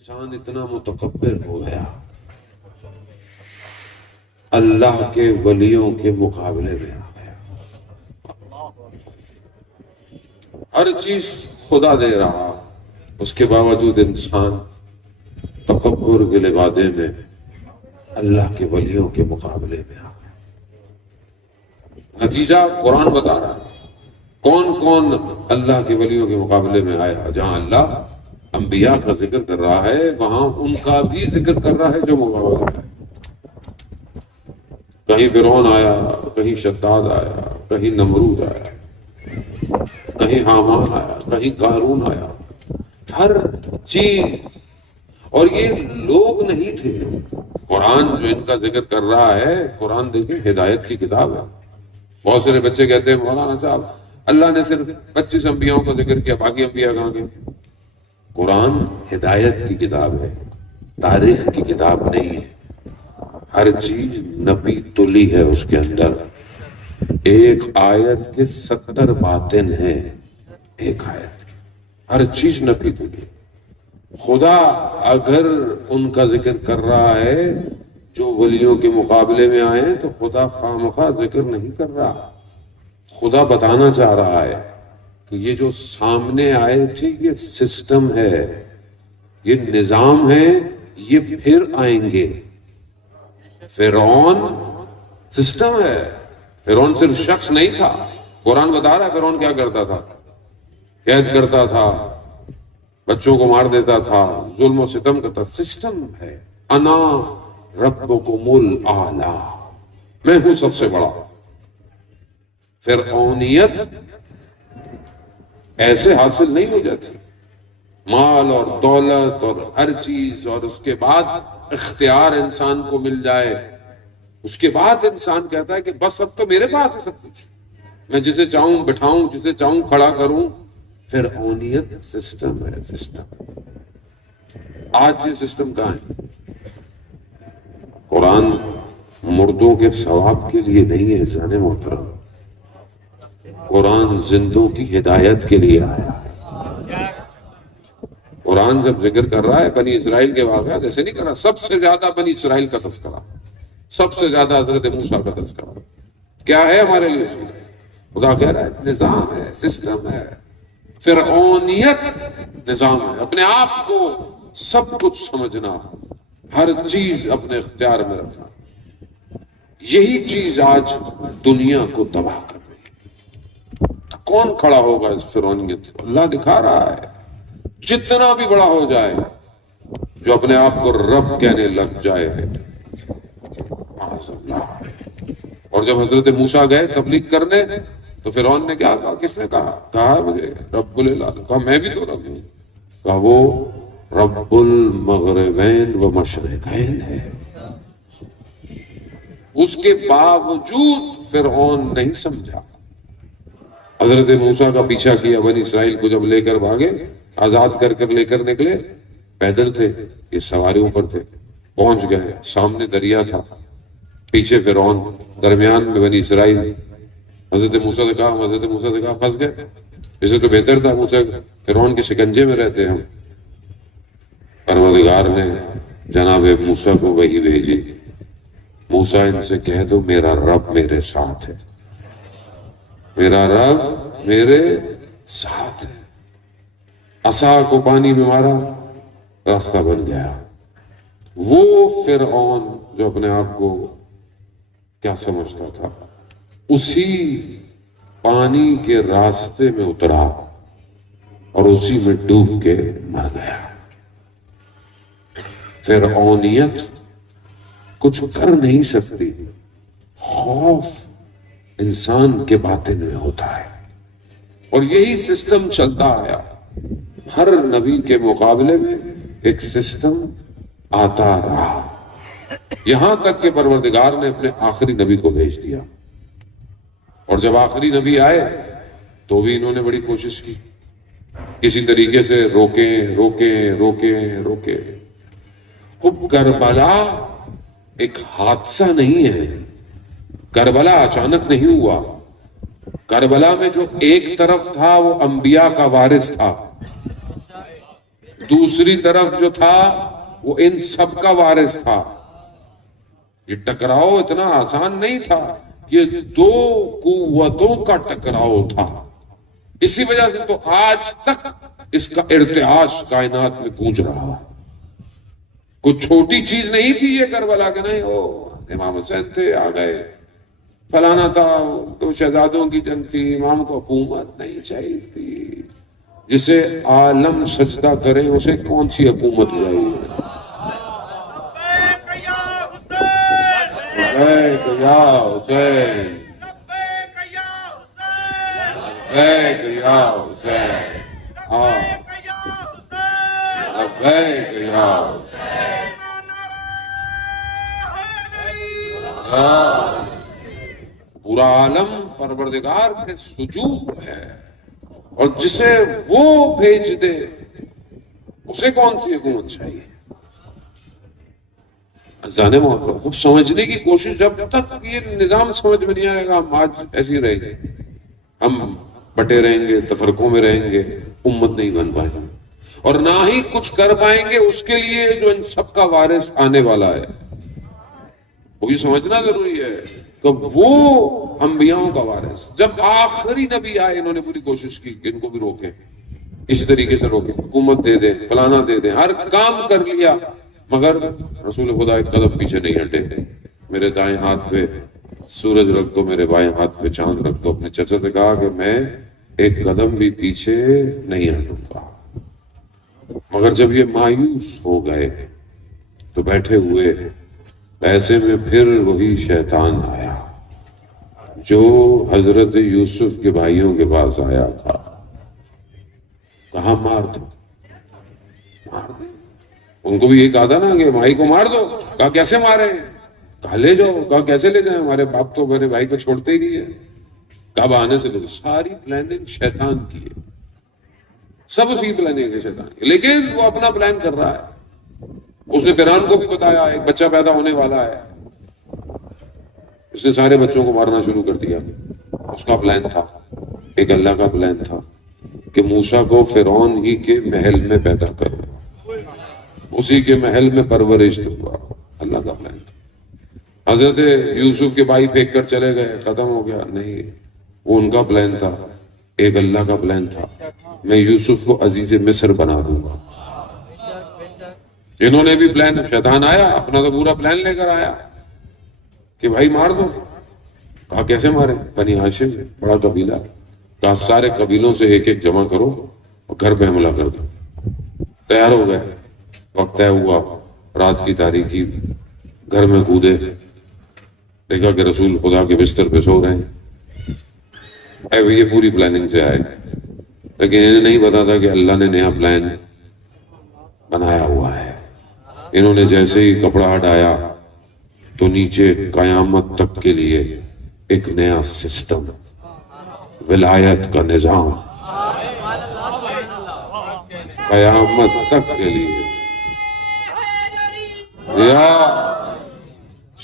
انسان اتنا متکبر ہو گیا اللہ کے ولیوں کے مقابلے میں آ گیا. ہر چیز خدا دے رہا، اس کے باوجود انسان تکبر کے لبادے میں اللہ کے ولیوں کے مقابلے میں آ گیا. نتیجہ قرآن بتا رہا ہے کون کون اللہ کے ولیوں کے مقابلے میں آیا. جہاں اللہ انبیاء کا ذکر کر رہا ہے وہاں ان کا بھی ذکر کر رہا ہے جو مقابلے میں آیا. کہیں فرعون آیا، کہیں شداد آیا، کہیں نمرود آیا، کہیں حامان آیا، کہیں قارون آیا. ہر چیز. اور یہ لوگ نہیں تھے. قرآن جو ان کا ذکر کر رہا ہے، قرآن دیکھیں ہدایت کی کتاب ہے. بہت سارے بچے کہتے ہیں مولانا صاحب اللہ نے صرف 25 انبیاءوں کا ذکر کیا، باقی انبیاء کہاں گئے؟ قرآن ہدایت کی کتاب ہے، تاریخ کی کتاب نہیں ہے. ہر چیز نبی تلی ہے اس کے اندر. ایک آیت کے 70 باطن ہیں ایک آیت کی. ہر چیز نبی تلی. خدا اگر ان کا ذکر کر رہا ہے جو ولیوں کے مقابلے میں آئے ہیں تو خدا خامخواہ ذکر نہیں کر رہا. خدا بتانا چاہ رہا ہے کہ یہ جو سامنے آئے تھے یہ سسٹم ہے، یہ نظام ہے، یہ پھر آئیں گے. فرعون سسٹم ہے. فرعون صرف شخص نہیں تھا. قرآن بتا رہا ہے فرعون کیا کرتا تھا. قید کرتا تھا، بچوں کو مار دیتا تھا، ظلم و ستم کرتا. سسٹم ہے. انا ربکم الاعلی، میں ہوں سب سے بڑا. فرعونیت ایسے حاصل نہیں ہو جاتی. مال اور دولت اور ہر چیز اور اس کے بعد اختیار انسان کو مل جائے، اس کے بعد انسان کہتا ہے کہ بس اب تو میرے پاس ہے سب کچھ، میں جسے چاہوں بٹھاؤں، جسے چاہوں کھڑا کروں. فرعونیت سسٹم ہے. سسٹم آج یہ سسٹم کہاں ہے؟ قرآن مردوں کے ثواب کے لیے نہیں ہے انسان محترم. قرآن زندوں کی ہدایت کے لیے آیا ہے. قرآن جب ذکر کر رہا ہے بنی اسرائیل کے واقعات ایسے نہیں کر رہا. سب سے زیادہ بنی اسرائیل کا تذکرہ، سب سے زیادہ حضرت موسیٰ کا تذکرہ. کیا ہے ہمارے لیے اس میں؟ خدا کہہ رہا ہے نظام ہے، سسٹم ہے. فرعونیت نظام ہے. اپنے آپ کو سب کچھ سمجھنا، ہر چیز اپنے اختیار میں رکھنا. یہی چیز آج دنیا کو تباہ کر رہی ہے. تو کون کھڑا ہوگا اس فرعونیت کو؟ اللہ دکھا رہا ہے جتنا بھی بڑا ہو جائے، جو اپنے آپ کو رب کہنے لگ جائے. معاذ اللہ. اور جب حضرت موسیٰ گئے تبلیغ کرنے تو فرعون نے کیا کہا؟ کس نے کہا؟ کہا مجھے رب العالمین. کہا میں بھی تو رب ہوں. کہا وہ رب المغربین و مشرقین ہے. اس کے باوجود فرعون نہیں سمجھا. حضرت موسیٰ کا پیچھا کیا. بنی اسرائیل کو جب لے کر بھاگے، آزاد کر کر لے کر نکلے، پیدل تھے، یہ سواریوں پر تھے. پہنچ گئے، سامنے دریا تھا، پیچھے فرعون، درمیان میں بنی اسرائیل. حضرت موسیٰ سے کہا پھنس گئے. اسے تو بہتر تھا موسیٰ فرعون کے شکنجے میں رہتے ہم. پروردگار نے جناب موسیٰ کو وحی بھیجی. موسیٰ ان سے کہہ دو میرا رب میرے ساتھ ہے، میرا رب میرے ساتھ ہے. عصا کو پانی میں مارا، راستہ بن گیا. وہ فرعون جو اپنے آپ کو کیا سمجھتا تھا، اسی پانی کے راستے میں اترا اور اسی میں ڈوب کے مر گیا. فرعونیت کچھ کر نہیں سکتی. خوف انسان کے باطن میں ہوتا ہے اور یہی سسٹم چلتا آیا. ہر نبی کے مقابلے میں ایک سسٹم آتا رہا، یہاں تک کہ پروردگار نے اپنے آخری نبی کو بھیج دیا. اور جب آخری نبی آئے تو بھی انہوں نے بڑی کوشش کی کسی طریقے سے روکیں. اب کربلا ایک حادثہ نہیں ہے. کربلا اچانک نہیں ہوا. کربلا میں جو ایک طرف تھا وہ انبیاء کا وارث تھا، دوسری طرف جو تھا وہ ان سب کا وارث تھا. یہ ٹکراؤ اتنا آسان نہیں تھا، یہ دو قوتوں کا ٹکراؤ تھا. اسی وجہ سے تو آج تک اس کا ارتعاش کائنات میں گونج رہا ہے. کوئی چھوٹی چیز نہیں تھی یہ کربلا کہ نہیں وہ امام حسین تھے آ گئے، فلانا تھا، تو شہزادوں کی جنگ تھی، امام کو حکومت نہیں چاہیے تھی. جسے عالم سجدہ کرے اسے کون سی حکومت چاہیے؟ لبیک یا حسین، لبیک یا حسین، لبیک یا حسین. پورا عالم پروردگار کے سجود میں ہے، اور جسے وہ بھیج دے اسے کون سی حکومت چاہیے؟ جانے محترم خوب سمجھنے کی کوشش، جب تک یہ نظام سمجھ میں نہیں آئے گا ہم آج ایسے ہی رہیں گے، ہم بٹے رہیں گے، تفرقوں میں رہیں گے، امت نہیں بن پائیں گے، اور نہ ہی کچھ کر پائیں گے اس کے لیے جو ان سب کا وارث آنے والا ہے. وہ بھی سمجھنا ضروری ہے کہ وہ انبیاؤں کا وارث. جب آخری نبی آئے انہوں نے پوری کوشش کی کہ ان کو بھی روکیں، اسی طریقے سے روکیں، حکومت دے دیں، فلانا دے دیں، ہر کام کر لیا، مگر رسول خدا ایک قدم پیچھے نہیں ہٹے. میرے دائیں ہاتھ پہ سورج رکھ دو، میرے بائیں ہاتھ پہ چاند رکھ دو. اپنے چچا سے کہا کہ میں ایک قدم بھی پیچھے نہیں ہٹوں گا. مگر جب یہ مایوس ہو گئے تو بیٹھے ہوئے ایسے میں پھر وہی شیطان آیا جو حضرت یوسف کے بھائیوں کے پاس آیا تھا. کہا مار دو، مار دو. ان کو بھی یہ کہا تھا نا کہ بھائی کو مار دو. کہا کیسے مارے؟ کہا لے جاؤ. کہا کیسے لے جائیں؟ ہمارے باپ تو میرے بھائی کو چھوڑتے ہی نہیں ہے. کہا بہانے سے لے. ساری پلاننگ شیطان کی ہے، سب اسی پلاننگ ہے شیطان کی، لیکن وہ اپنا پلان کر رہا ہے. اس نے فرعون کو بھی بتایا ایک بچہ پیدا ہونے والا ہے، اس نے سارے بچوں کو مارنا شروع کر دیا. اس کا پلان تھا، ایک اللہ کا پلان تھا کہ موسیٰ کو فرعون ہی کے محل میں پیدا کرو، اسی کے محل میں پرورش دوں. اللہ کا پلان تھا. حضرت یوسف کے بھائی پھینک کر چلے گئے، ختم ہو گیا. نہیں، وہ ان کا پلان تھا، ایک اللہ کا پلان تھا، میں یوسف کو عزیز مصر بنا دوں گا. انہوں نے بھی پلان، شیطان آیا اپنا تو پورا پلان لے کر آیا کہ بھائی مار دو. کہا کیسے مارے؟ بنی ہاشم بڑا قبیلہ، کہا سارے قبیلوں سے ایک ایک جمع کرو اور گھر پہ حملہ کر دو. تیار ہو گئے، وقت طے ہوا، رات کی تاریکی، گھر میں کودے، دیکھا کہ رسول خدا کے بستر پہ سو رہے ہیں. یہ پوری پلاننگ سے آئے، لیکن انہیں نہیں پتا تھا کہ اللہ نے نیا پلان بنایا ہوا ہے. انہوں نے جیسے ہی کپڑا ہٹایا تو نیچے قیامت تک کے لیے ایک نیا سسٹم، ولایت کا نظام، قیامت تک کے لیے. یا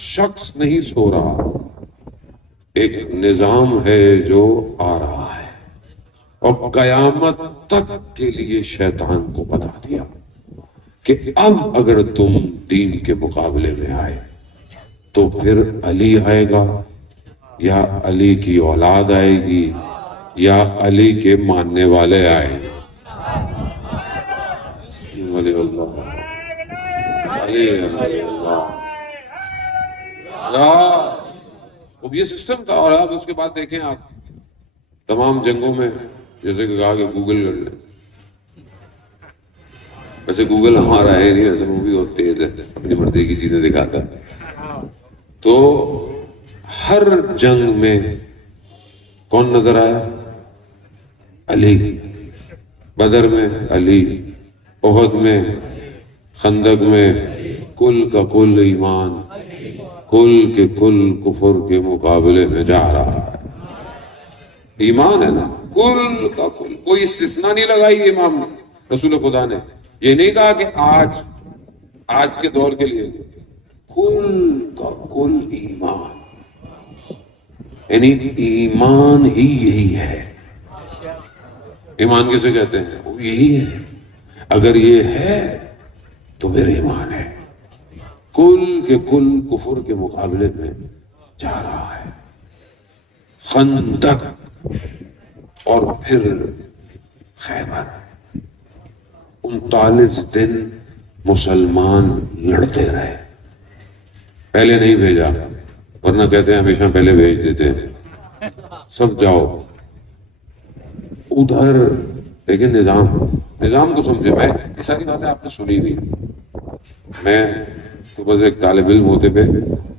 شخص نہیں سو رہا، ایک نظام ہے جو آ رہا ہے، اور قیامت تک کے لیے شیطان کو بتا دیا کہ اب اگر تم دین کے مقابلے میں آئے تو پھر علی آئے گا، یا علی کی اولاد آئے گی، یا علی کے ماننے والے آئیں گے. ولی اللہ، علی ولی اللہ. اب یہ سسٹم تھا. اور اب اس کے بعد دیکھیں آپ تمام جنگوں میں، جیسے کہ کہا کہ گوگل کر لیں، ویسے گوگل ہمارا ہے نہیں، ویسے وہ بھی بہت تیز ہے، اپنی مرضی کی چیزیں دکھاتا ہے. تو ہر جنگ میں کون نظر آیا؟ علی. بدر میں علی، احد میں، خندق میں، کل کا کل ایمان کل کے کل کفر کے مقابلے میں جا رہا ہے. ایمان ہے نا، کل کا کل، کوئی استثناء نہیں لگائی امام رسول خدا نے. یہ نہیں کہا کہ آج کے دور کے لیے، کل کا کل ایمان، یعنی ایمان ہی یہی ہے. ایمان کسے کہتے ہیں؟ وہ یہی ہے. اگر یہ ہے تو پھر ایمان ہے. کل کے کل کفر کے مقابلے میں جا رہا ہے. خندق اور پھر خیبر، 39 دن مسلمان لڑتے رہے. پہلے نہیں بھیجا، ورنہ کہتے ہیں ہمیشہ پہلے بھیج دیتے ہیں سب جاؤ ادھر. لیکن نظام کو سمجھے. میں یہ ساری باتیں آپ نے سنی نہیں، میں تو بس ایک طالب علم ہوتے پہ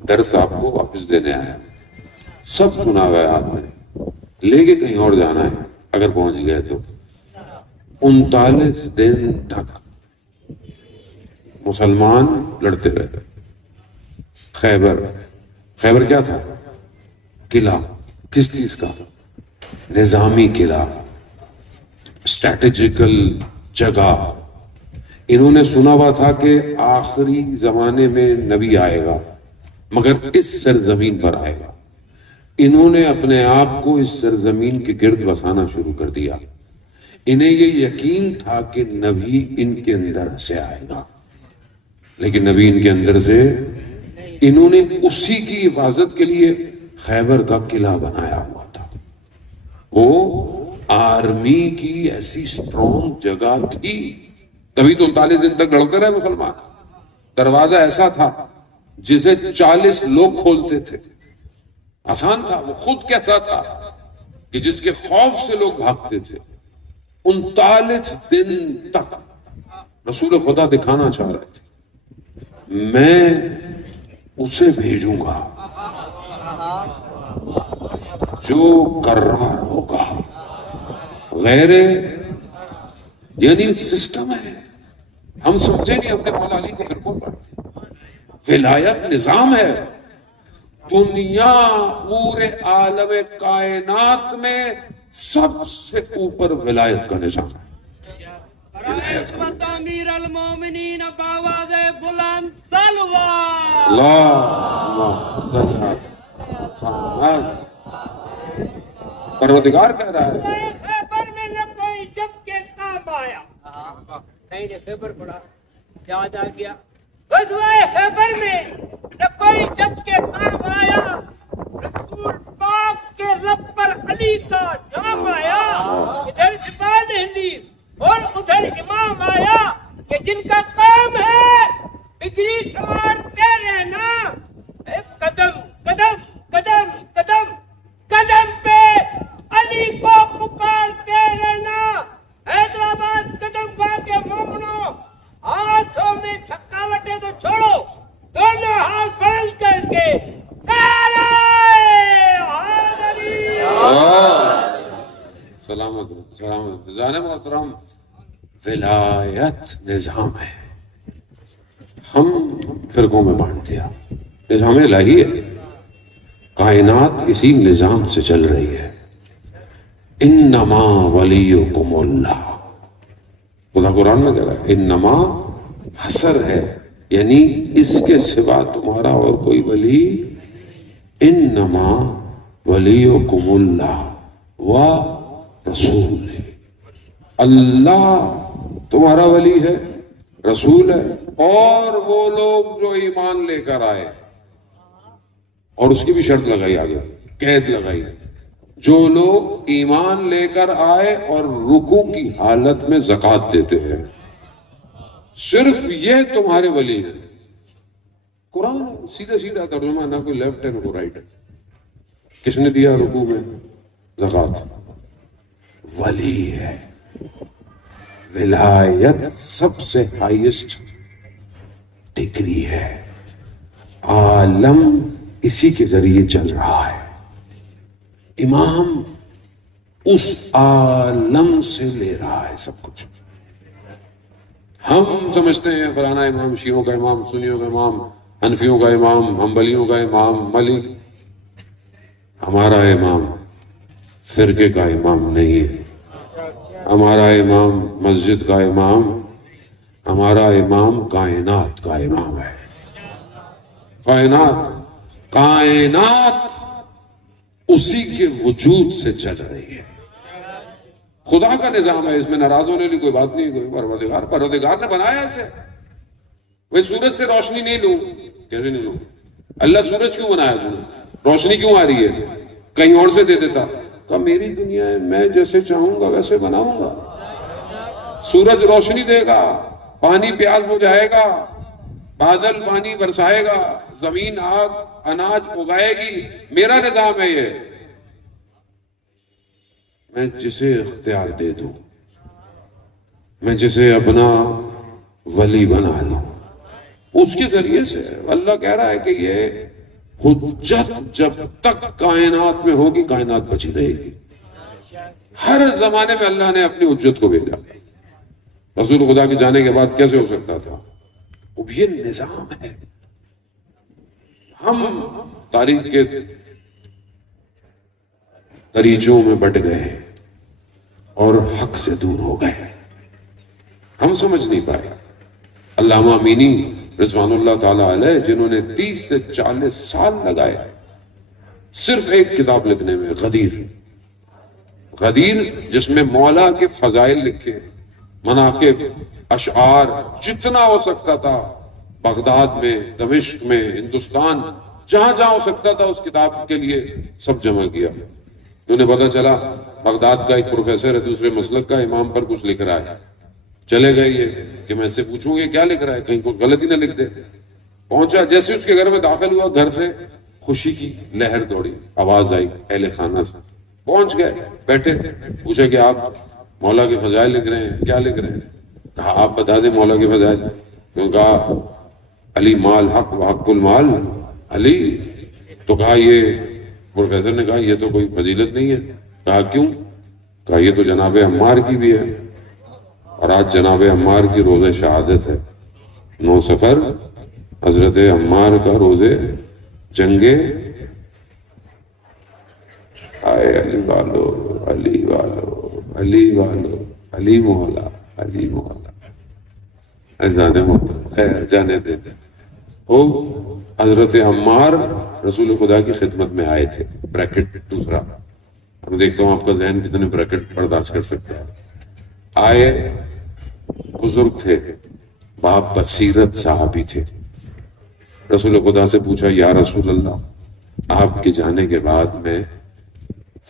درس آپ کو واپس دینے آیا. سب سنا ہوا ہے آپ نے، لے کے کہیں اور جانا ہے اگر پہنچ گئے تو. 39 دن تک مسلمان لڑتے رہے. خیبر کیا تھا؟ قلعہ. کس چیز کا؟ نظامی قلعہ، اسٹریٹجیکل جگہ. انہوں نے سنا ہوا تھا کہ آخری زمانے میں نبی آئے گا مگر اس سرزمین پر آئے گا. انہوں نے اپنے آپ کو اس سرزمین کے گرد بسانا شروع کر دیا. انہیں یہ یقین تھا کہ نبی ان کے اندر سے آئے گا، لیکن نبی ان کے اندر سے. انہوں نے اسی کی حفاظت کے لیے خیبر کا قلعہ بنایا ہوا تھا. وہ آرمی کی ایسی سٹرونگ جگہ تھی، تبھی تو 39 دن تک لڑتے رہے مسلمان. دروازہ ایسا تھا جسے 40 لوگ کھولتے تھے. آسان تھا. وہ خود کیسا تھا کہ جس کے خوف سے لوگ بھاگتے تھے. 39 دن تک رسول خدا دکھانا چاہ رہے تھے میں اسے بھیجوں گا جو کرار ہوگا. غیر یعنی سسٹم ہے. ہم سمجھے نہیں اپنے مولا علی کو فرقوں پڑھتے. ولایت نظام ہے. دنیا پورے عالم کائنات میں سب سے اوپر ولایت کا نظام ہے. امیر المومنین باواز بلند صلوات اللہ پروردگار کہہ رہا ہے خیبر میں نہ کوئی جب کے کام آیا. نہیں نے خیبر پڑھا، یاد آ گیا. غزوہ خیبر میں نہ کوئی جب کے کام آیا. رسول پاک کے رب پر علی کا نام آیا. ادھر زبان ہلی اور ادھر امام آیا کہ جن کا کام ہے بگڑی سوارتے رہنا. قدم قدم قدم قدم قدم پہ علی کو پکارتے رہنا. حیدرآباد قدم گاہ کے مومنوں، ہاتھوں میں تھکاوٹیں تو چھوڑو، دونوں ہاتھ بلند کر کے سلامت سلامت. جانے محترم، ولایت نظام ہے. ہم فرقوں میں بانٹ دیا. نظام الہی ہے. کائنات اسی نظام سے چل رہی ہے. انما ولیکم اللہ. خدا قرآن میں کہہ رہا ہے انما حسر ہے، یعنی اس کے سوا تمہارا اور کوئی ولی. انما ولیکم اللہ و رسول. اللہ تمہارا ولی ہے، رسول ہے، اور وہ لوگ جو ایمان لے کر آئے. اور اس کی بھی شرط لگائی آگے، قید لگائی. جو لوگ ایمان لے کر آئے اور رکوع کی حالت میں زکوٰۃ دیتے ہیں، صرف یہ تمہارے ولی ہیں. قرآن سیدھا سیدھا ترجمہ، نہ کوئی لیفٹ ہے نہ کوئی رائٹ ہے. کس نے دیا رکوع میں؟ زکوٰۃ. ولی ہے. ولایت سب سے ہائیسٹ ڈگری ہے. عالم اسی کے ذریعے چل رہا ہے. امام اس عالم سے لے رہا ہے سب کچھ. ہم سمجھتے ہیں فلانا امام، شیعوں کا امام، سنیوں کا امام، حنفیوں کا امام، حنبلیوں کا امام، ملک. ہمارا امام فرقے کا امام نہیں ہے. ہمارا امام مسجد کا امام، ہمارا امام کائنات کا امام ہے. کائنات اسی کے وجود سے چل رہی ہے. خدا کا نظام ہے، اس میں ناراض ہونے کی کوئی بات نہیں، کوئی پروردگار نے بنایا اسے. وہ سورج سے روشنی نہیں لوں، کیسے نہیں لوں؟ اللہ سورج کیوں بنایا تو نے؟ روشنی کیوں آ رہی ہے؟ کہیں اور سے دے دیتا. کہا میری دنیا ہے، میں جیسے چاہوں گا ویسے بناؤں گا. سورج روشنی دے گا، پانی پیاس بجھائے گا، بادل پانی برسائے گا، زمین آگ اناج اگائے گی. میرا نظام ہے یہ. میں جسے اختیار دے دوں، میں جسے اپنا ولی بنا لوں، اس کے ذریعے سے. اللہ کہہ رہا ہے کہ یہ حجت جب تک کائنات میں ہوگی کائنات بچی رہے گی. ہر زمانے میں اللہ نے اپنی حجت کو بھیجا. رسول خدا کے جانے کے بعد کیسے ہو سکتا تھا؟ اب یہ نظام ہے. ہم تاریخ کے دریچوں میں بٹ گئے اور حق سے دور ہو گئے. ہم سمجھ نہیں پائے. علامہ امینی رضوان اللہ تعالی علیہ، جنہوں نے 30 سے 40 سال لگائے صرف ایک کتاب لکھنے میں، غدیر، جس میں مولا کے فضائل لکھے، مناقب، اشعار، جتنا ہو سکتا تھا بغداد میں، دمشق میں، ہندوستان، جہاں جہاں ہو سکتا تھا اس کتاب کے لیے سب جمع کیا. انہیں پتا چلا بغداد کا ایک پروفیسر ہے دوسرے مسلک کا، امام پر کچھ لکھ رہا ہے. چلے گئے یہ کہ میں اس سے پوچھوں یہ کیا لکھ رہا ہے، کہیں کچھ غلطی نہ لکھ دے. پہنچا، جیسے اس کے گھر میں داخل ہوا، گھر سے خوشی کی لہر دوڑی، آواز آئی اہل خانہ سے. پہنچ گئے، بیٹھے، پوچھا کہ آپ مولا کے فضائل لکھ رہے ہیں، کیا لکھ رہے ہیں؟ کہا آپ بتا دیں مولا کے فضائل. انہوں نے کہا علی مال حق و حق المال علی. تو کہا یہ پروفیسر نے کہا یہ تو کوئی فضیلت نہیں ہے. کہا کیوں؟ کہا یہ تو جناب عمار کی بھی ہے، اور آج جناب عمار کی روزہ شہادت ہے. 9 سفر حضرت عمار کا روزے جنگے. آئے علی والو، علی والو، علی والو، علی مولا، علی مولا. ایزانے محترم، خیر جانے دیتے. وہ حضرت عمار رسول خدا کی خدمت میں آئے تھے. بریکٹ دوسرا، میں دیکھتا ہوں آپ کا ذہن کتنے بریکٹ برداشت کر سکتا ہے. آئے، بزرگ تھے، باپ بصیرت صحابی تھے. رسول خدا سے پوچھا یا رسول اللہ، آپ کے جانے کے بعد میں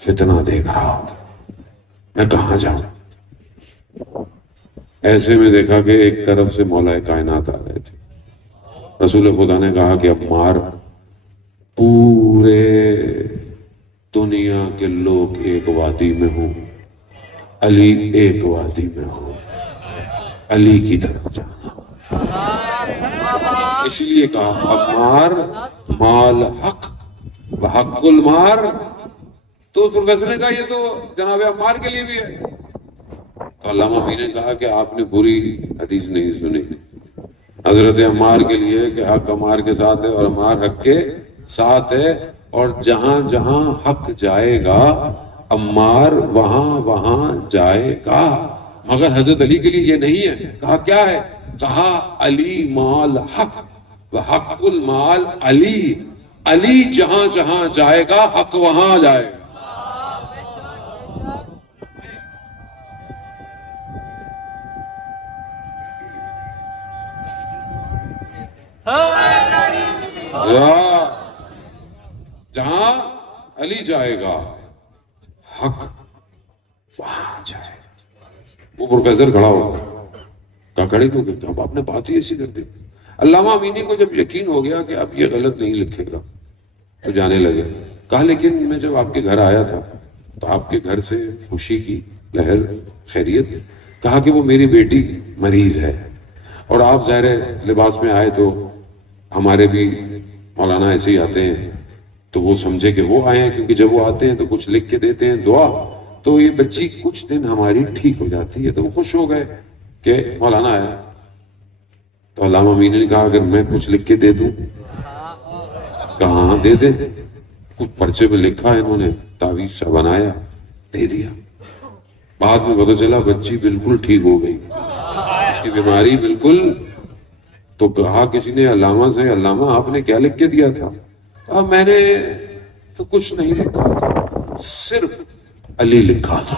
فتنہ دیکھ رہا ہوں، میں کہاں جاؤں؟ ایسے میں دیکھا کہ ایک طرف سے مولا کائنات آ رہے تھے. رسول خدا نے کہا کہ عمار، پورے دنیا کے لوگ ایک وادی میں ہوں، علی ایک وادی میں ہوں، علی کی طرف جانا. اسی لیے کہا عمار مال حق و حق المار. تو پروفیسر نے کہا یہ تو جناب عمار کے لیے بھی ہے. تو علامہ امین نے کہا کہ آپ نے بری حدیث نہیں سنی. حضرت عمار کے لیے کہ حق عمار کے ساتھ ہے اور عمار حق کے ساتھ ہے، اور جہاں جہاں حق جائے گا عمار وہاں وہاں جائے گا. مگر حضرت علی کے لیے یہ نہیں ہے. کہا کیا ہے؟ کہا علی مال حق و حق المال علی. علی جہاں جہاں جائے گا حق وہاں جائے گا. جہاں علی جائے گا حق وہاں جائے گا. وہ پروفیسر کھڑا ہوگا، کہا کھڑے کیوں کہ اب آپ نے بات ہی ایسی کر دی. علامہ امینی کو جب یقین ہو گیا کہ اب یہ غلط نہیں لکھے گا تو جانے لگے. کہا لیکن میں جب آپ کے گھر آیا تھا تو آپ کے گھر سے خوشی کی لہر، خیریت. کہا کہ وہ میری بیٹی مریض ہے اور آپ ظاہر لباس میں آئے تو ہمارے بھی مولانا ایسے ہی آتے ہیں تو وہ سمجھے کہ وہ آئے ہیں، کیونکہ جب وہ آتے ہیں تو کچھ لکھ کے دیتے ہیں دعا، تو یہ بچی کچھ دن ہماری ٹھیک ہو جاتی ہے. تو وہ خوش ہو گئے کہ مولانا آیا. تو علامہ امین نے کہا اگر میں کچھ لکھ کے دے دوں؟ کہاں دے دیں. کچھ پرچے میں لکھا انہوں نے، تعویذ سا بنایا، دے دیا. بعد میں پتہ چلا بچی بالکل ٹھیک ہو گئی، اس کی بیماری بالکل. تو کہا کسی نے علامہ سے، علامہ آپ نے کیا لکھ کے دیا تھا؟ کہا میں نے تو کچھ نہیں لکھا تھا، صرف علی لکھا تھا.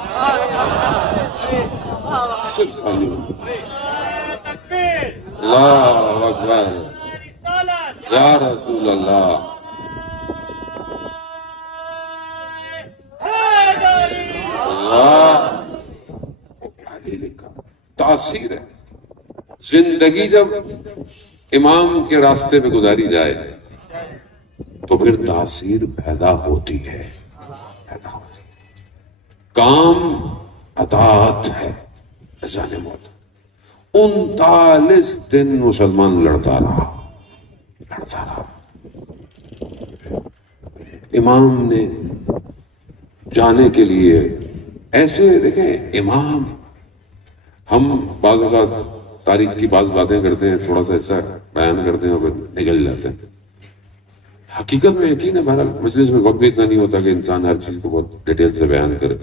صرف علی. تکبیر اللہ اکبر رسالت یا رسول اللہ. حیدری اللہ علی لکھا تاثیر ہے. زندگی جب امام کے راستے پہ گزاری جائے تو پھر تاثیر پیدا ہوتی ہے. کام اطاعت ہے. اذان موت 39 دن مسلمان لڑتا رہا. امام نے جانے کے لیے ایسے دیکھیں امام، ہم بعض اوقات تاریخ کی بعض باتیں کرتے ہیں، تھوڑا سا حصہ بیان کرتے ہیں اور پھر نکل جاتے ہیں. حقیقت میں یقین ہے بہرحال مجلس میں وقت بھی اتنا نہیں ہوتا کہ انسان ہر چیز کو بہت ڈیٹیل سے بیان کرے،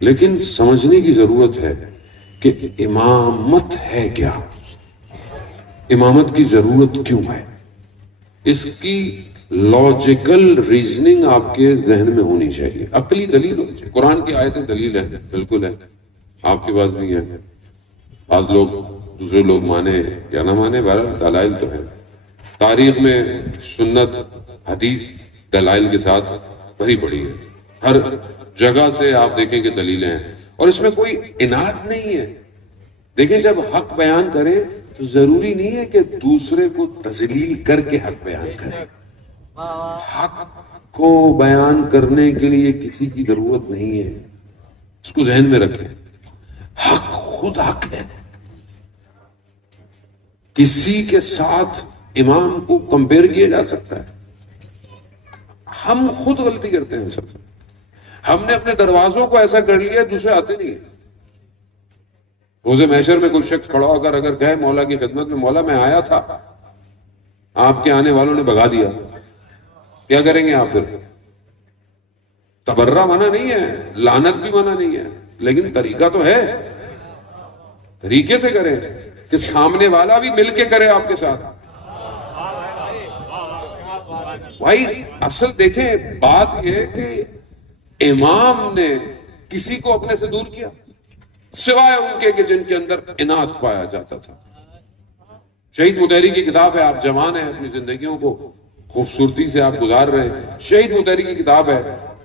لیکن سمجھنے کی ضرورت ہے کہ امامت ہے کیا، امامت کی ضرورت کیوں ہے. اس کی لاجیکل ریزننگ آپ کے ذہن میں ہونی چاہیے، عقلی دلیل ہونی چاہیے. قرآن کی آیتیں دلیل ہیں، بالکل ہے، آپ کے پاس بھی ہیں. بعض لوگ دوسرے لوگ مانے یا نہ مانے، بہرحال دلائل تو ہیں. تاریخ میں سنت حدیث دلائل کے ساتھ بھری پڑی ہے. ہر جگہ سے آپ دیکھیں کہ دلیلیں ہیں اور اس میں کوئی اناد نہیں ہے. دیکھیں جب حق بیان کریں تو ضروری نہیں ہے کہ دوسرے کو تذلیل کر کے حق بیان کریں. حق کو بیان کرنے کے لیے کسی کی ضرورت نہیں ہے، اس کو ذہن میں رکھیں. حق خود حق ہے. کسی کے ساتھ امام کو کمپیئر کیا جا سکتا ہے؟ ہم خود غلطی کرتے ہیں سب. ہم نے اپنے دروازوں کو ایسا کر لیا دوسرے آتے نہیں. روز محشر میں کوئی شخص کھڑا ہو کر اگر کہے مولا کی خدمت میں مولا میں آیا تھا، آپ کے آنے والوں نے بھگا دیا، کیا کریں گے آپ پھر؟ تبرہ منع نہیں ہے، لعنت بھی منع نہیں ہے، لیکن طریقہ تو ہے. طریقے سے کریں کہ سامنے والا بھی مل کے کرے آپ کے ساتھ. بھائی اصل دیکھیں بات یہ ہے کہ امام نے کسی کو اپنے سے دور کیا سوائے ان کے کہ جن کے اندر اناد پایا جاتا تھا. شہید مطہری کی کتاب ہے، آپ جوان ہیں، اپنی زندگیوں کو خوبصورتی سے آپ گزار رہے ہیں. شہید مطہری کی کتاب ہے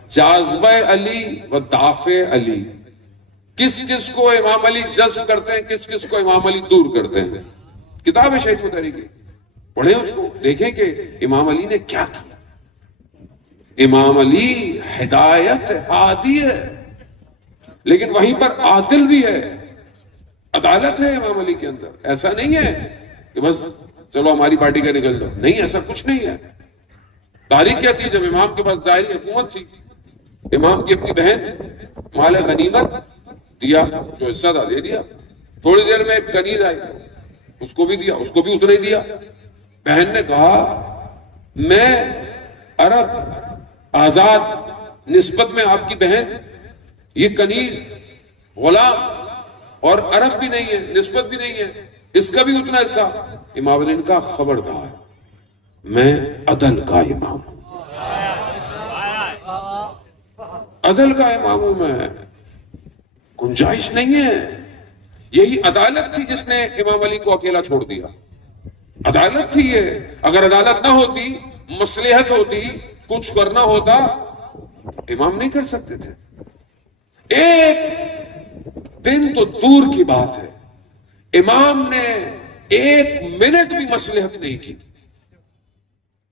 جاذبہ علی و دافع علی. کس کس کو امام علی جذب کرتے ہیں، کس کس کو امام علی دور کرتے ہیں. کتاب ہے شہید مطہری کی، پڑھیں اس کو، دیکھیں کہ امام علی نے کیا کیا. امام علی ہدایت ہادی ہے، لیکن وہیں پر عادل بھی ہے. عدالت ہے امام علی کے اندر. ایسا نہیں ہے کہ بس چلو ہماری پارٹی کا نکل دو، نہیں، ایسا کچھ نہیں ہے. تاریخ کہتی ہے جب امام کے پاس ظاہری حکومت تھی، امام کی اپنی بہن مال غنیمت دیا، جو حصہ تھا دے دیا. تھوڑی دیر میں ایک کنیز آئی، اس کو بھی دیا، اس کو بھی اتنا ہی دیا. بہن نے کہا میں عرب آزاد نسبت میں آپ کی بہن، یہ کنیز غلام اور عرب بھی نہیں ہے، نسبت بھی نہیں ہے، اس کا بھی اتنا حصہ. امام علی نے کہا خبردار، میں عدل کا امام ہوں، عدل کا امام ہوں، میں گنجائش نہیں ہے. یہی عدالت تھی جس نے امام علی کو اکیلا چھوڑ دیا. عدالت تھی یہ. اگر عدالت نہ ہوتی، مصلحت ہوتی، کچھ کرنا ہوتا، امام نہیں کر سکتے تھے. ایک دن تو دور کی بات ہے، امام نے ایک منٹ بھی مصلحت نہیں کی.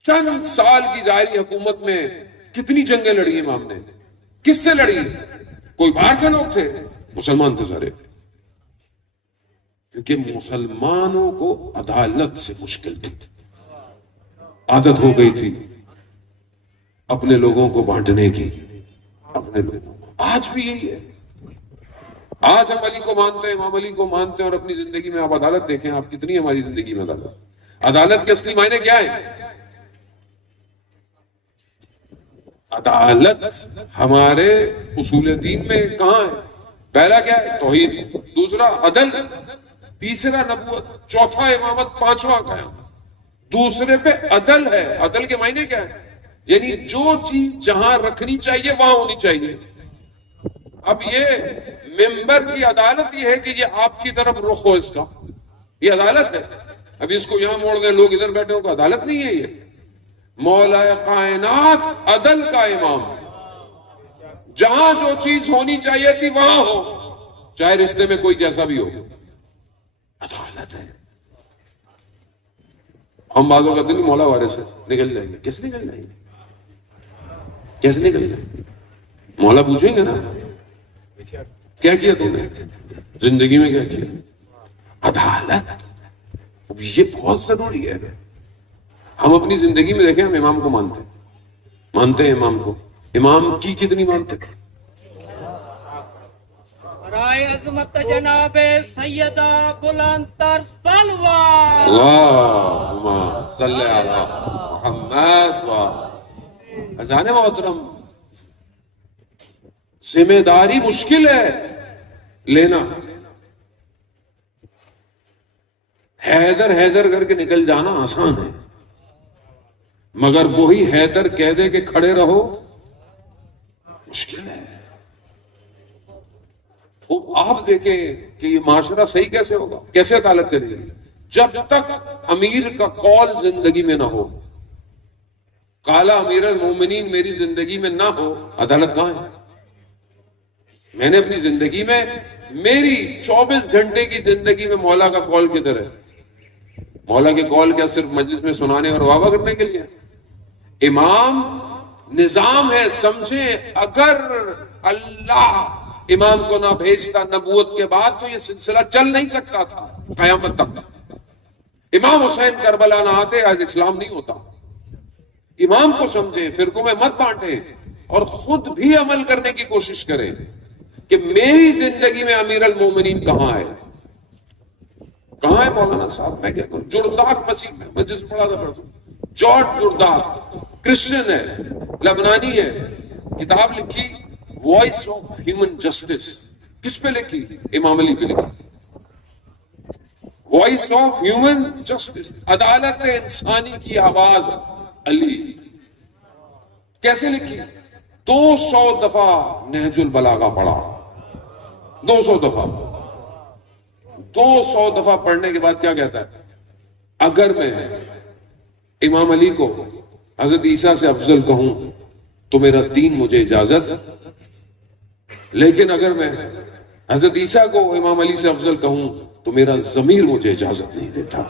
چند سال کی ظاہری حکومت میں کتنی جنگیں لڑی امام نے. کس سے لڑی؟ کوئی باہر سے لوگ تھے؟ مسلمان تھے سارے. کیونکہ مسلمانوں کو عدالت سے مشکل تھی، عادت ہو گئی تھی اپنے لوگوں کو بانٹنے کی، اپنے لوگوں کو. آج بھی یہی ہے. آج ہم علی کو مانتے ہیں، امام علی کو مانتے ہیں، اور اپنی زندگی میں آپ عدالت دیکھیں، آپ کتنی ہماری زندگی میں عدالت کے اصلی معنی کیا ہے؟ عدالت ہمارے اصول دین میں کہاں ہے؟ پہلا کیا ہے؟ توحید. دوسرا عدل. تیسرا نبوت. چوتھا امامت. پانچواں قیام. دوسرے پہ عدل ہے. عدل کے معنی کیا ہے؟ یعنی جو چیز جہاں رکھنی چاہیے وہاں ہونی چاہیے. اب یہ ممبر کی عدالت یہ ہے کہ یہ آپ کی طرف رخ ہو، اس کا یہ عدالت ہے. اب اس کو یہاں موڑ گئے، لوگ ادھر بیٹھے ہو، تو عدالت نہیں ہے یہ. مولا کائنات عدل کا امام، جہاں جو چیز ہونی چاہیے تھی وہاں ہو، چاہے رشتے میں کوئی جیسا بھی ہو. عدالت ہے. ہم بعضوں کا دن مولا وارث سے نکل جائیں گے. کیسے نکل جائیں گے؟ کیسے نکل جائیں گے؟ مولا پوچھیں گے نا کیا کیا تم نے زندگی میں، کیا کیا. عدالت اب یہ بہت ضروری ہے. ہم اپنی زندگی میں دیکھیں، ہم امام کو مانتے ہیں امام کو. امام کی کتنی مانتے ہیں؟ رائے عظمت جناب سیدہ بلند تر سلوہ، اللہم صلی علی محمد. اذان محترم، ذمہ داری مشکل ہے لینا. حیدر کر کے نکل جانا آسان ہے، مگر وہی حیدر کہہ دے کہ کھڑے رہو مشکل ہے. آپ دیکھیں کہ یہ معاشرہ صحیح کیسے ہوگا، کیسے عدالت چلے گی جب تک امیر کا قول زندگی میں نہ ہو. کالا امیر المومنین میری زندگی میں نہ ہو، عدالت کہاں ہے؟ میں نے اپنی زندگی میں، میری 24 گھنٹے کی زندگی میں مولا کا قول کدھر ہے؟ مولا کے قول کیا صرف مجلس میں سنانے اور واہ واہ کرنے کے لیے؟ امام نظام ہے. سمجھیں اگر اللہ امام کو نہ بھیجتا نبوت کے بعد تو یہ سلسلہ چل نہیں سکتا تھا قیامت تک. امام حسین کربلا نہ آتے آج اسلام نہیں ہوتا. امام کو سمجھیں، فرقوں میں مت بانٹیں، اور خود بھی عمل کرنے کی کوشش کریں کہ میری زندگی میں امیر المومنین کہاں ہے. کہاں ہے مولانا صاحب؟ میں کیا کروں؟ جرداق مسیح میں، میں جس پڑھا تھا پڑھتا ہوں، جارج جرداق کرسچن ہے، لبنانی ہے. کتاب لکھی وائس آف ہیومن جسٹس. کس پہ لکھی؟ امام علی پہ لکھی. وائس آف ہیومن جسٹس، عدالت انسانی کی آواز علی. کیسے لکھی؟ 200 دفعہ نہج البلاغہ پڑھا. 200 دفعہ. 200 دفعہ پڑھنے کے بعد کیا کہتا ہے؟ اگر میں امام علی کو حضرت عیسیٰ سے افضل کہوں تو میرا دین مجھے اجازت، لیکن اگر میں حضرت عیسیٰ کو امام علی سے افضل کہوں تو میرا ضمیر مجھے اجازت نہیں دیتا.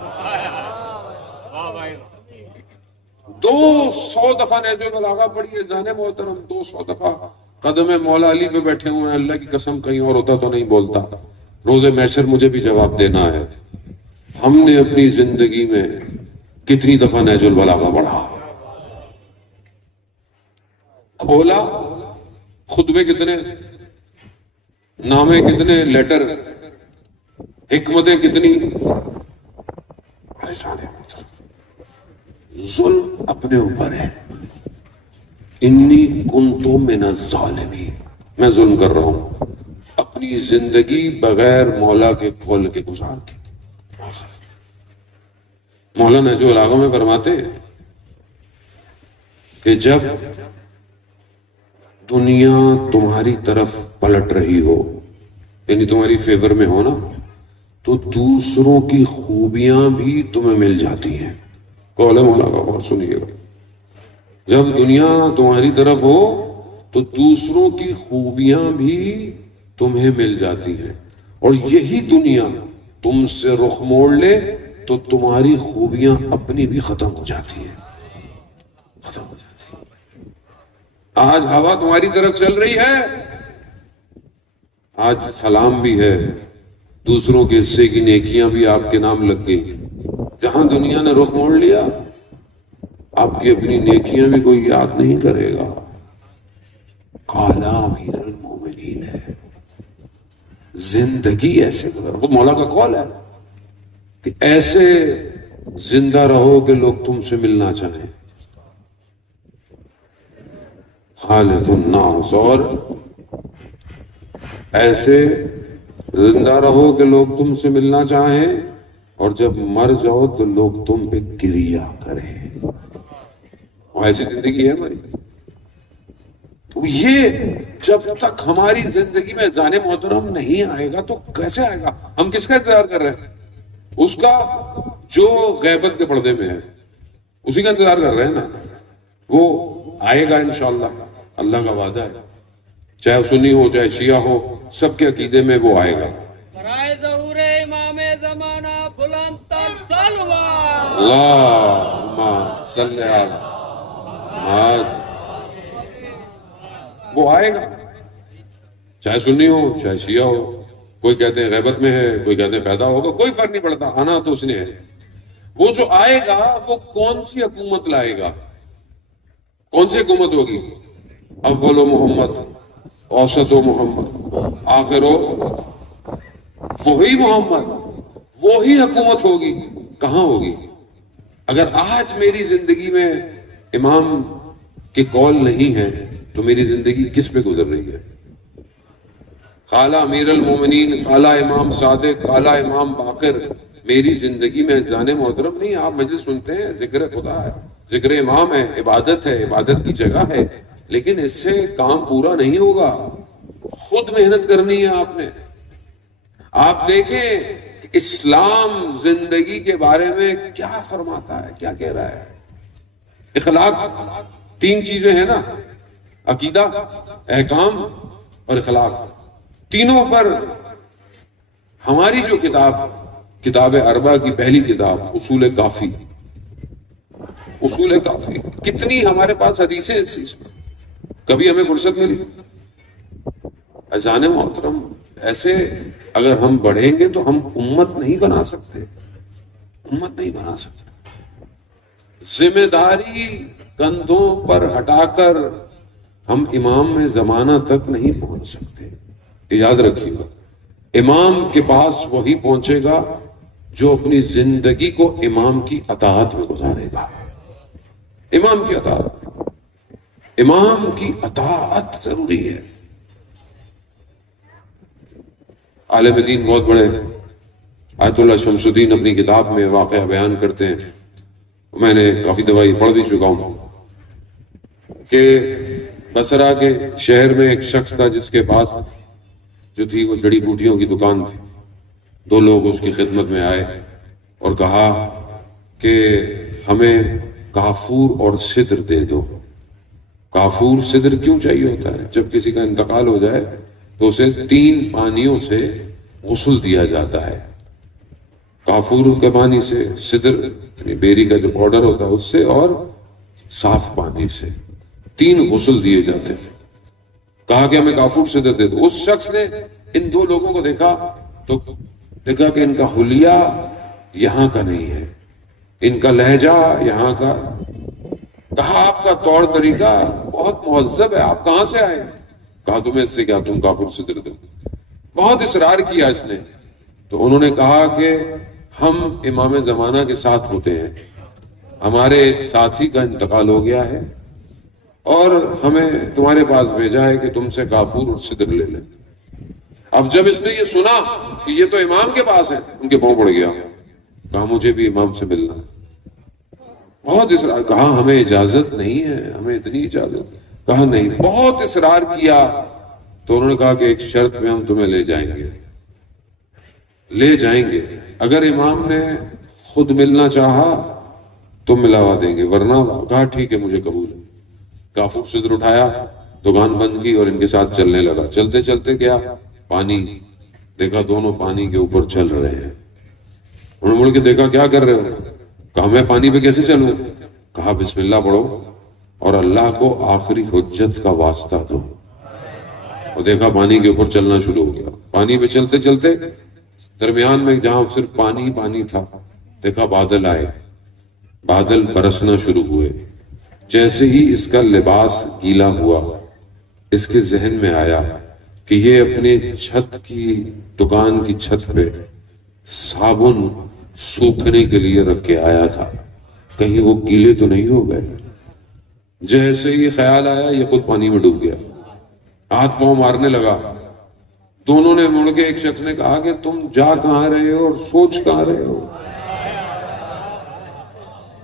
200 دفعہ نہج البلاغہ پڑھی ہے زانے محترم. 200 دفعہ قدم مولا علی پہ بیٹھے ہوئے ہیں. اللہ کی قسم کہیں اور ہوتا تو نہیں بولتا. روز محشر مجھے بھی جواب دینا ہے. ہم نے اپنی زندگی میں کتنی دفعہ نہج البلاغہ پڑھا؟ کھولا خطبے کتنے، نامے کتنے، لیٹر، حکمتیں کتنی. ظلم اپنے اوپر ہے. انی کنت من الظالمین، میں ظلم کر رہا ہوں اپنی زندگی بغیر مولا کے کھول کے گزار کے. مولا نہج البلاغہ میں فرماتے کہ جب دنیا تمہاری طرف پلٹ رہی ہو، یعنی تمہاری فیور میں ہو نا، تو دوسروں کی خوبیاں بھی تمہیں مل جاتی ہیں. قول مولا کا اور سنیے گا. جب دنیا تمہاری طرف ہو تو دوسروں کی خوبیاں بھی تمہیں مل جاتی ہیں، اور یہی دنیا تم سے رخ موڑ لے تو تمہاری خوبیاں اپنی بھی ختم ہو جاتی ہیں. ختم ہو جاتی ہیں. آج ہوا تمہاری طرف چل رہی ہے، آج سلام بھی ہے، دوسروں کے حصے کی نیکیاں بھی آپ کے نام لگ گئی. جہاں دنیا نے رخ موڑ لیا، آپ کی اپنی نیکیاں بھی کوئی یاد نہیں کرے گا. کالا امیر المومنین ہے. زندگی ایسے گزر، وہ مولا کا قول ہے کہ ایسے زندہ رہو کہ لوگ تم سے ملنا چاہیں. خالد الناس، اور ایسے زندہ رہو کہ لوگ تم سے ملنا چاہیں، اور جب مر جاؤ تو لوگ تم پہ گریہ کریں. ایسی زندگی ہے ہماری. تو یہ جب تک ہماری زندگی میں اذان محترم نہیں آئے گا تو کیسے آئے گا؟ ہم کس کا انتظار کر رہے ہیں؟ اس کا جو غیبت کے پردے میں ہے، اسی کا انتظار کر رہے ہیں نا. وہ آئے گا انشاءاللہ، اللہ کا وعدہ ہے. چاہے سنی ہو چاہے شیعہ ہو، سب کے عقیدے میں وہ آئے گا. برائے ظہور امام زمانہ بلند تر صلوات. اللہم صلی علی محمد. وہ آئے گا، چاہے سنی ہو چاہے شیعہ ہو. کوئی کہتے ہیں غیبت میں ہے، کوئی کہتے ہیں پیدا ہوگا، کوئی فرق نہیں پڑتا، آنا تو اس نے ہے. وہ جو آئے گا وہ کون سی حکومت لائے گا؟ کون سی حکومت ہوگی؟ اول و محمد، اوسط و محمد، آخر و وہی محمد، وہی حکومت ہوگی. کہاں ہوگی؟ اگر آج میری زندگی میں امام کے قول نہیں ہے تو میری زندگی کس پہ گزر رہی ہے؟ قال امیر المومنین، قال امام صادق، قال امام باقر. میری زندگی میں اذان محترم نہیں. آپ مجلس سنتے ہیں، ذکر خدا ہے، ذکر امام ہے، عبادت ہے، عبادت کی جگہ ہے، لیکن اس سے کام پورا نہیں ہوگا. خود محنت کرنی ہے آپ نے. آپ دیکھیں کہ اسلام زندگی کے بارے میں کیا فرماتا ہے، کیا کہہ رہا ہے. اخلاق، تین چیزیں ہیں نا، عقیدہ، احکام اور اخلاق. تینوں پر ہماری جو کتاب اربع کی پہلی کتاب اصول کافی، اصول کافی، کتنی ہمارے پاس حدیثیں اس چیز پر. کبھی ہمیں فرصت ملی. اذان محترم ایسے اگر ہم بڑھیں گے تو ہم امت نہیں بنا سکتے، امت نہیں بنا سکتے. ذمہ داری کندھوں پر ہٹا کر ہم امام میں زمانہ تک نہیں پہنچ سکتے. یاد رکھیے گا، امام کے پاس وہی پہنچے گا جو اپنی زندگی کو امام کی اطاعت میں گزارے گا. امام کی اطاعت، امام کی اطاعت ضروری ہے. عالم دین بہت بڑے آیت اللہ شمس الدین اپنی کتاب میں واقعہ بیان کرتے ہیں. میں نے کافی دفعہ یہ پڑھ بھی چکا ہوں کہ بصرہ کے شہر میں ایک شخص تھا جس کے پاس جو تھی وہ جڑی بوٹیوں کی دکان تھی. دو لوگ اس کی خدمت میں آئے اور کہا کہ ہمیں کافور اور سدر دے دو. کافور سدر کیوں چاہیے ہوتا ہے؟ جب کسی کا انتقال ہو جائے تو اسے 3 پانیوں سے غسل دیا جاتا ہے. کافور کے پانی سے، سدر یعنی بیری کا جو پاؤڈر ہوتا ہے اس سے، اور صاف پانی سے 3 غسل دیے جاتے ہیں. کہا کہ ہمیں کافور سدر دے دو. اس شخص نے ان 2 لوگوں کو دیکھا تو دیکھا کہ ان کا حلیہ یہاں کا نہیں ہے، ان کا لہجہ یہاں کا. کہا آپ کا طور طریقہ بہت مہذب ہے، آپ کہاں سے آئے؟ کہا تمہیں اس سے کیا، تم کافر سدر دو. بہت اصرار کیا اس نے. تو انہوں نے کہا کہ ہم امام زمانہ کے ساتھ ہوتے ہیں، ہمارے ایک ساتھی کا انتقال ہو گیا ہے اور ہمیں تمہارے پاس بھیجا ہے کہ تم سے کافور اور سدر لے لیں. اب جب اس نے یہ سنا کہ یہ تو امام کے پاس ہے، ان کے پاؤں پڑ گیا. کہا مجھے بھی امام سے ملنا. بہت اصرار. کہا ہمیں اجازت نہیں ہے، ہمیں اتنی اجازت. کہا نہیں. بہت اصرار کیا تو انہوں نے کہا کہ ایک شرط پہ ہم تمہیں لے جائیں گے، لے جائیں گے. اگر امام نے خود ملنا چاہا تو ملاوا دیں گے، ورنہ. کہا ٹھیک ہے مجھے قبول ہے. کافر صدر اٹھایا، دکان بند کی اور ان کے ساتھ چلنے لگا. چلتے چلتے کیا، پانی دیکھا، دونوں پانی کے اوپر چل رہے ہیں. انہوں نے مڑ کے دیکھا کیا کر رہے ہو؟ کہا میں پانی پہ کیسے چلوں؟ کہا بسم اللہ پڑھو اور اللہ کو آخری حجت کا واسطہ دو. اور دیکھا پانی کے اوپر چلنا شروع ہو گیا. پانی پہ چلتے چلتے درمیان میں جہاں صرف پانی پانی تھا دیکھا بادل آئے، بادل برسنا شروع ہوئے. جیسے ہی اس کا لباس گیلا ہوا اس کے ذہن میں آیا کہ یہ اپنے چھت کی دکان کی چھت پہ صابن سوکھنے کے لیے رکھ کے آیا تھا، کہیں وہ گیلے تو نہیں ہو گئے. جیسے ہی خیال آیا یہ خود پانی میں ڈوب گیا، ہاتھ پاؤں مارنے لگا. دونوں نے مڑ کے ایک شخص نے کہا کہ تم جا کہاں رہے ہو اور سوچ کہاں رہے ہو؟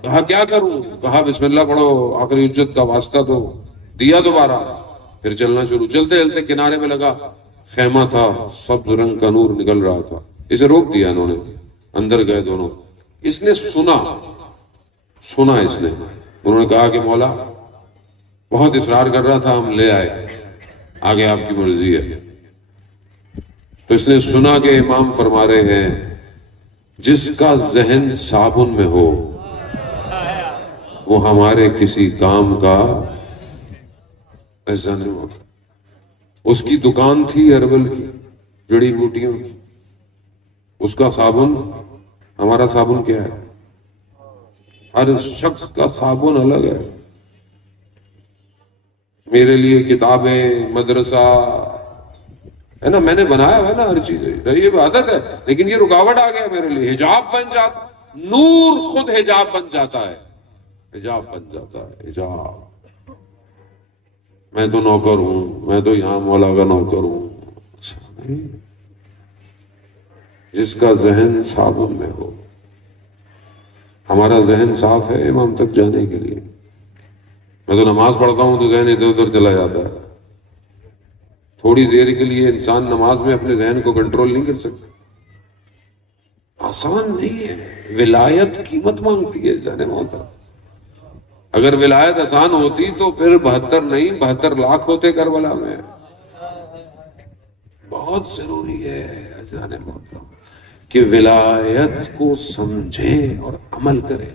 کہا کیا کروں؟ کہا بسم اللہ پڑھو، آخری حجت کا واسطہ دو. دیا دوبارہ. پھر چلنا شروع. چلتے چلتے کنارے میں لگا خیمہ تھا, سبز رنگ کا نور نکل رہا تھا. اسے روک دیا انہوں نے, اندر گئے دونوں. اس نے سنا اس نے. انہوں نے کہا کہ مولا بہت اصرار کر رہا تھا, ہم لے آئے, آگے آپ کی مرضی ہے. تو اس نے سنا کہ امام فرما رہے ہیں جس کا ذہن صابن میں ہو وہ ہمارے کسی کام کا ایسا نہیں ہوتا. اس کی دکان تھی ہربل کی, جڑی بوٹیوں کی. اس کا صابن, ہمارا صابن کیا ہے؟ ہر شخص کا صابن الگ ہے. میرے لیے کتابیں, مدرسہ ہے نا, میں نے بنایا ہے نا ہر چیز, یہ عادت ہے. لیکن یہ رکاوٹ آ گیا میرے لیے. حجاب بن جاتا, نور خود حجاب بن جاتا ہے, حجاب بن جاتا ہے. حجاب, میں تو نوکر ہوں, میں تو یہاں مولا کا نوکر ہوں. جس کا ذہن صابن میں ہو. ہمارا ذہن صاف ہے امام تک جانے کے لیے. میں تو نماز پڑھتا ہوں تو ذہن ادھر ادھر چلا جاتا ہے. تھوڑی دیر کے لیے انسان نماز میں اپنے ذہن کو کنٹرول نہیں کر سکتا. آسان نہیں ہے. ولایت قیمت مانگتی ہے جانے محترم. اگر ولایت آسان ہوتی تو پھر 72 نہیں 72 لاکھ ہوتے کربلا میں. بہت ضروری ہے جانے محترم کہ ولایت کو سمجھیں اور عمل کریں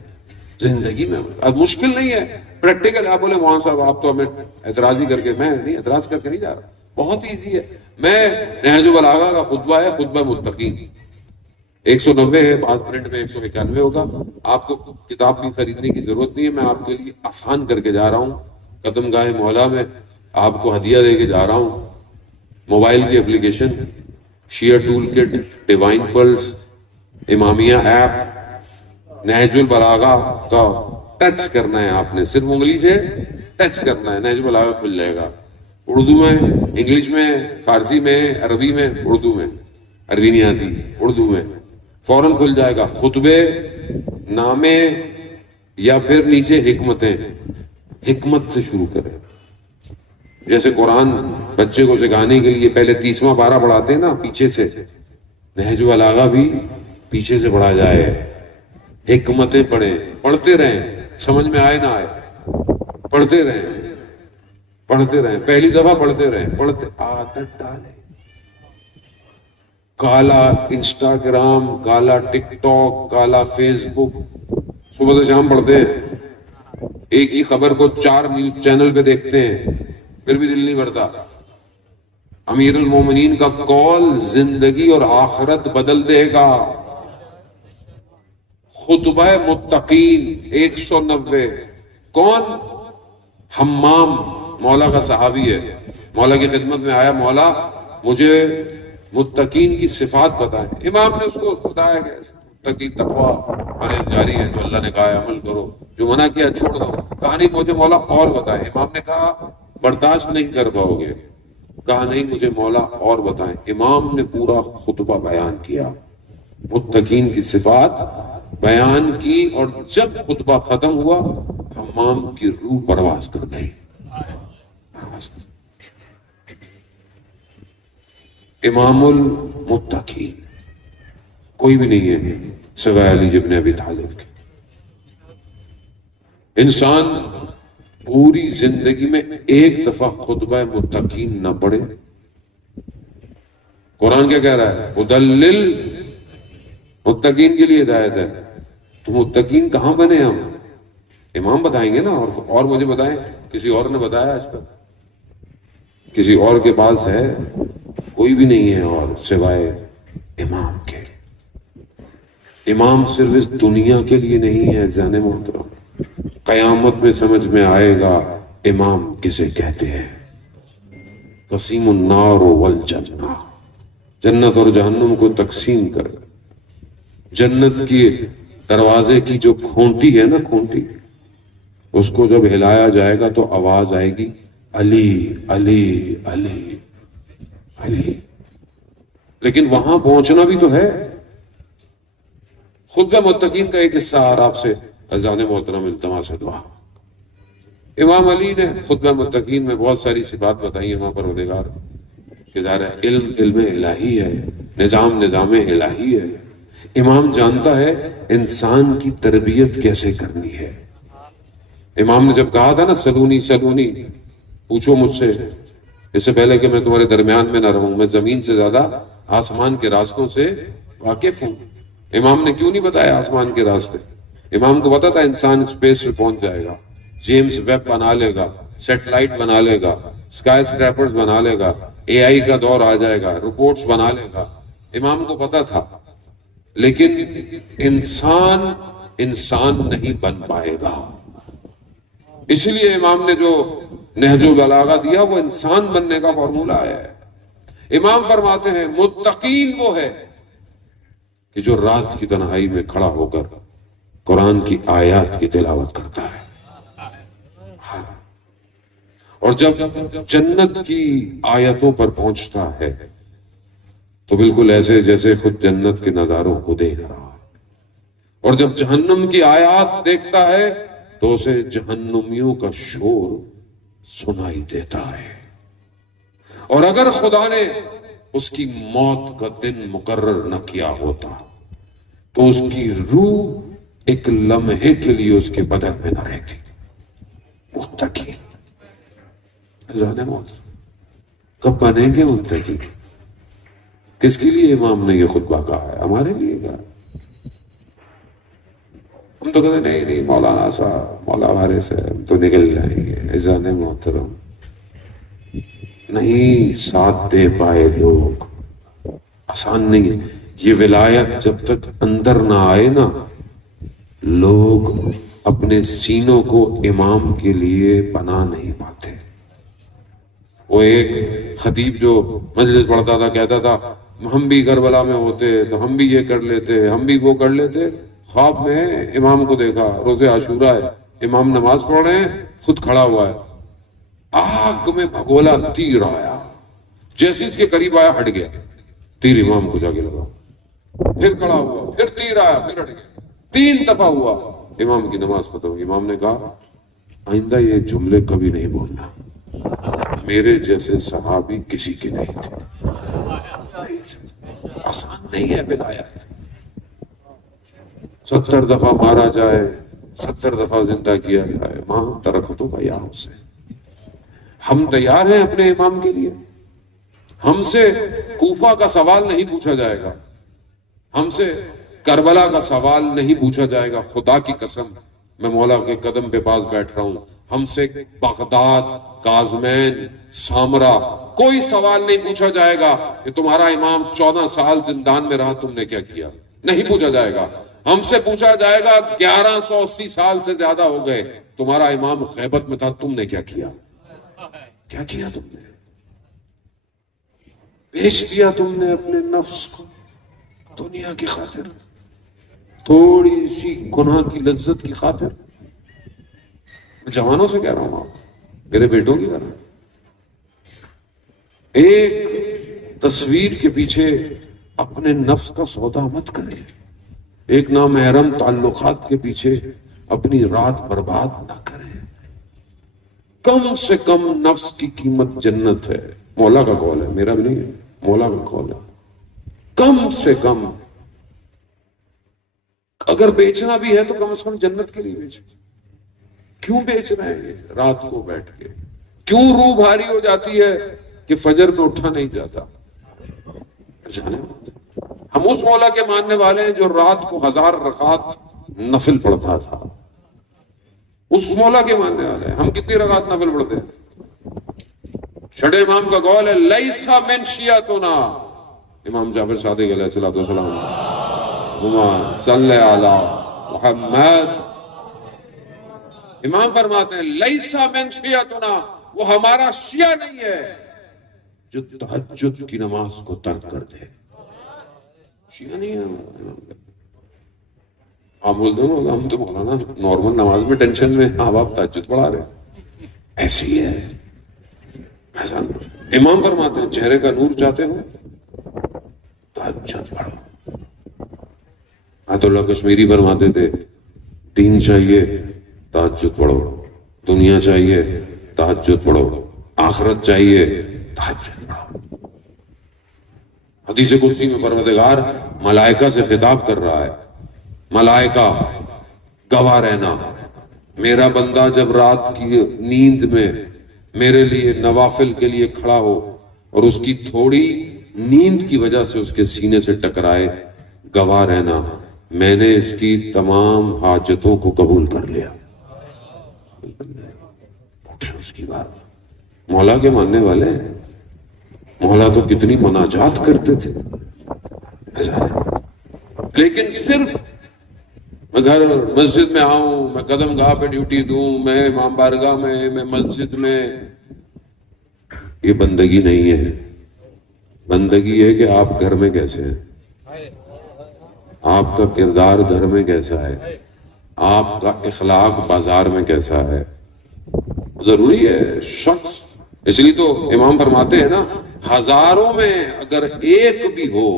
زندگی میں. اب مشکل نہیں ہے, پریکٹیکل. آپ بولے مولانا صاحب آپ تو ہمیں اعتراض ہی کر کے, میں نہیں اعتراض کر کے نہیں جا رہا, بہت ایزی ہے. میں نہج البلاغہ کا خطبہ ہے, خطبہ متقین, 190 ہے, 5 منٹ میں 191 ہوگا. آپ کو کتاب بھی خریدنے کی ضرورت نہیں ہے, میں آپ کے لیے آسان کر کے جا رہا ہوں. قدم گاہ مولا میں آپ کو ہدیہ دے کے جا رہا ہوں. موبائل کی اپلیکیشن, شیعہ tool kit, divine plus, امامیہ app, نہج البلاغہ کا ٹچ کرنا ہے آپ نے, صرف انگلی سے ٹچ کرنا ہے, نہج البلاغہ کھل جائے گا. اردو میں, انگلش میں, فارسی میں, عربی میں, اردو میں, عربی نہیں آتی, اردو میں فوراً کھل جائے گا. خطبے, نامے یا پھر نیچے حکمتیں, حکمت سے شروع کریں. جیسے قرآن بچے کو سکھانے کے لیے پہلے 30واں پارہ پڑھاتے ہیں نا پیچھے سے, نہج البلاغہ بھی پیچھے سے پڑھا جائے. حکمتیں پڑھیں, پڑھتے رہیں, سمجھ میں آئے نہ آئے پڑھتے رہیں, پڑھتے رہیں, پہلی دفعہ پڑھتے رہیں, پڑھتے عادت ڈالیں. کالا انسٹاگرام, کالا ٹک ٹاک, کالا فیس بک, صبح سے شام پڑھتے ہیں. ایک ہی خبر کو 4 نیوز چینل پہ دیکھتے ہیں, پھر بھی دل نہیں بھرتا. امیر المومنین کا قول زندگی اور آخرت بدل دے گا. خطبہ متقین 190. کون؟ حمام, مولا کا صحابی ہے. مولا کی خدمت میں آیا, مولا مجھے متقین کی صفات بتائیں. امام نے اس کو بتایا کہ متقی تقویٰ پرہیزگاری ہے, جو اللہ نے کہا ہے عمل کرو, جو منع کیا چھوڑ دو. کہا نہیں مجھے مولا اور بتائیں. امام نے کہا برداشت نہیں کر پاؤ گے. کہا نہیں مجھے مولا اور بتائیں. امام نے پورا خطبہ بیان کیا, متقین کی صفات بیان کی, اور جب خطبہ ختم ہوا حمام کی روح پرواز کر گئی. امام المتقین کوئی بھی نہیں ہے سوائے علی ابن ابی طالب کے. انسان پوری زندگی میں ایک دفعہ خطبہ متقین نہ پڑھے. قرآن کیا کہہ رہا ہے؟ ادلل, متقین کے لیے ہدایت ہے. تو متقین کہاں بنے ہم؟ امام بتائیں گے نا. اور مجھے بتائیں, کسی اور نے بتایا آج تک؟ کسی اور کے پاس ہے؟ کوئی بھی نہیں ہے اور سوائے امام کے. امام صرف اس دنیا کے لیے نہیں ہے جانے محترم, قیامت میں سمجھ میں آئے گا امام کسے کہتے ہیں. قسیم النار والجنہ, جنت اور جہنم کو تقسیم کر, جنت کی دروازے کی جو کھونٹی ہے نا, کھونٹی, اس کو جب ہلایا جائے گا تو آواز آئے گی علی علی علی علی. لیکن وہاں پہنچنا بھی تو ہے. خطبہ متقین کا ایک حصہ اور آپ سے اذان محترم التماس دعا. امام علی نے خطبہ متقین میں بہت ساری صفات بتائی ہیں وہاں پروردگار کہ ظاہر ہے علم الہی ہے، نظام الہی ہے. امام جانتا ہے انسان کی تربیت کیسے کرنی ہے. امام نے جب کہا تھا نا سلونی سلونی، پوچھو مجھ سے، اس سے پہلے کہ میں تمہارے درمیان میں نہ رہوں، میں زمین سے زیادہ آسمان کے راستوں سے واقف ہوں. امام نے کیوں نہیں بتایا آسمان کے راستے؟ امام کو پتا تھا انسان اسپیس پہ پہنچ جائے گا، جیمز ویب بنا لے گا، سیٹلائٹ بنا لے گا، اسکائی اسکریپرز بنا لے گا، اے آئی کا دور آ جائے گا، روبوٹس بنا لے گا. امام کو پتا تھا، لیکن انسان نہیں بن پائے گا. اس لیے امام نے جو نہج البلاغہ دیا وہ انسان بننے کا فارمولہ ہے. امام فرماتے ہیں متقین وہ ہے کہ جو رات کی تنہائی میں کھڑا ہو کر قرآن کی آیات کی تلاوت کرتا ہے. ہاں. اور جب جنت کی آیتوں پر پہنچتا ہے تو بالکل ایسے جیسے خود جنت کے نظاروں کو دیکھ رہا ہے. اور جب جہنم کی آیات دیکھتا ہے تو اسے جہنمیوں کا شور سنائی دیتا ہے. اور اگر خدا نے اس کی موت کا دن مقرر نہ کیا ہوتا تو اس کی روح ایک لمحے کے لیے اس کے بدن میں نہ رہتی. متقی کب بنیں گے متقی؟ کس کے لیے امام نے یہ خطبہ کہا ہے؟ ہمارے لیے کہا. ہم تو کہتے نہیں مولانا صاحب مولا وارث ہے، ہم تو نکل جائیں گے. عزیزان محترم، نہیں ساتھ دے پائے لوگ. آسان نہیں. یہ ولایت جب تک اندر نہ آئے نا، لوگ اپنے سینوں کو امام کے لیے بنا نہیں پاتے. وہ ایک خطیب جو مجلس پڑھتا تھا کہتا تھا ہم بھی کربلا میں ہوتے تو ہم بھی یہ کر لیتے، ہم بھی وہ کر لیتے. خواب میں امام کو دیکھا، روز عاشورہ ہے، امام نماز پڑھ رہے ہیں، خود کھڑا ہوا ہے، آگ میں بھگولا تیر آیا، جیسے اس کے قریب آیا ہٹ گیا، تیر امام کو جا کے لگا. پھر کھڑا ہوا، پھر تیر آیا، پھر ہٹ گیا. 3 دفعہ ہوا. امام کی نماز ختم ہوئی. امام نے کہا آئندہ یہ جملے کبھی نہیں بولنا، میرے جیسے صحابی کسی کے نہیں تھے. آسان نہیں ہے ولایت. 70 دفعہ مارا جائے، 70 دفعہ زندہ کیا جائے، ماں ترکتوں کا یا حسین. ہم تیار ہیں اپنے امام کے لیے. ہم سے کوفہ کا سوال نہیں پوچھا جائے گا، ہم سے کربلا کا سوال نہیں پوچھا جائے گا. خدا کی قسم میں مولا کے قدم پہ پاس بیٹھ رہا ہوں، ہم سے بغداد، کاظمین، سامرا کوئی سوال نہیں پوچھا جائے گا کہ تمہارا امام 14 سال زندان میں رہا، تم نے کیا کیا. نہیں پوچھا جائے گا. ہم سے پوچھا جائے گا 1180 سال سے زیادہ ہو گئے، تمہارا امام غیبت میں تھا، تم نے کیا کیا. کیا کیا تم نے؟ بیچ دیا تم نے اپنے نفس کو دنیا کی خاطر، تھوڑی سی گناہ کی لذت کی خاطر. میں جوانوں سے کہہ رہا ہوں، آپ میرے بیٹوں کی طرح ایک تصویر کے پیچھے اپنے نفس کا سودا مت کریں. ایک نامحرم تعلقات کے پیچھے اپنی رات برباد نہ کریں. کم سے کم نفس کی قیمت جنت ہے. مولا کا قول ہے، میرا بھی نہیں ہے، مولا کا قول ہے. کم سے کم اگر بیچنا بھی ہے تو کم از کم جنت کے لیے بیچیں. کیوں بیچ رہے ہیں رات کو بیٹھ کے؟ کیوں روح بھاری ہو جاتی ہے کہ فجر میں اٹھا نہیں جاتا؟ ہم اس مولا کے ماننے والے ہیں جو رات کو 1000 رکعت نفل پڑھتا تھا. اس مولا کے ماننے والے ہیں. ہم کتنی رکعت نفل پڑھتے ہیں؟ چھٹے امام کا قول ہے لیسا من شیعتنا، امام جعفر صادق علیہ الصلوۃ والسلام، اللہم صلی علی محمد. امام فرماتے ہیں لیسا من شیعتنا، وہ ہمارا شیعہ نہیں ہے جو تہجد کی نماز کو ترک کر دے. شیعہ نہیں ہے. آپ بولتے ہیں ہم تو مولانا نارمل نماز میں ٹینشن میں، آپ تہجد پڑھا رہے ہیں. ایسی ہے ایسا. امام فرماتے ہیں چہرے کا نور چاہتے ہو تہجد پڑھو. آیت اللہ کشمیری فرماتے تھے دین چاہیے تہجد پڑھو. دنیا چاہیے تہجد پڑھو، آخرت چاہیے تہجد پڑھو۔ حدیث قدسی میں پروردگار ملائکہ سے خطاب کر رہا ہے، ملائکہ گواہ رہنا، میرا بندہ جب رات کی نیند میں میرے لیے نوافل کے لیے کھڑا ہو اور اس کی تھوڑی نیند کی وجہ سے اس کے سینے سے ٹکرائے، گواہ رہنا میں نے اس کی تمام حاجتوں کو قبول کر لیا۔ اٹھے اس کی بات، مولا کے ماننے والے ہیں، مولا تو کتنی مناجات کرتے تھے، لیکن صرف میں گھر مسجد میں آؤں، میں قدم گاہ پہ ڈیوٹی دوں، میں امام بارگاہ میں مسجد میں، یہ بندگی نہیں ہے۔ بندگی ہے کہ آپ گھر میں کیسے ہیں، آپ کا کردار گھر میں کیسا ہے، آپ کا اخلاق بازار میں کیسا ہے، ضروری ہے شخص۔ اس لیے تو امام فرماتے ہیں نا، ہزاروں میں اگر ایک بھی ہو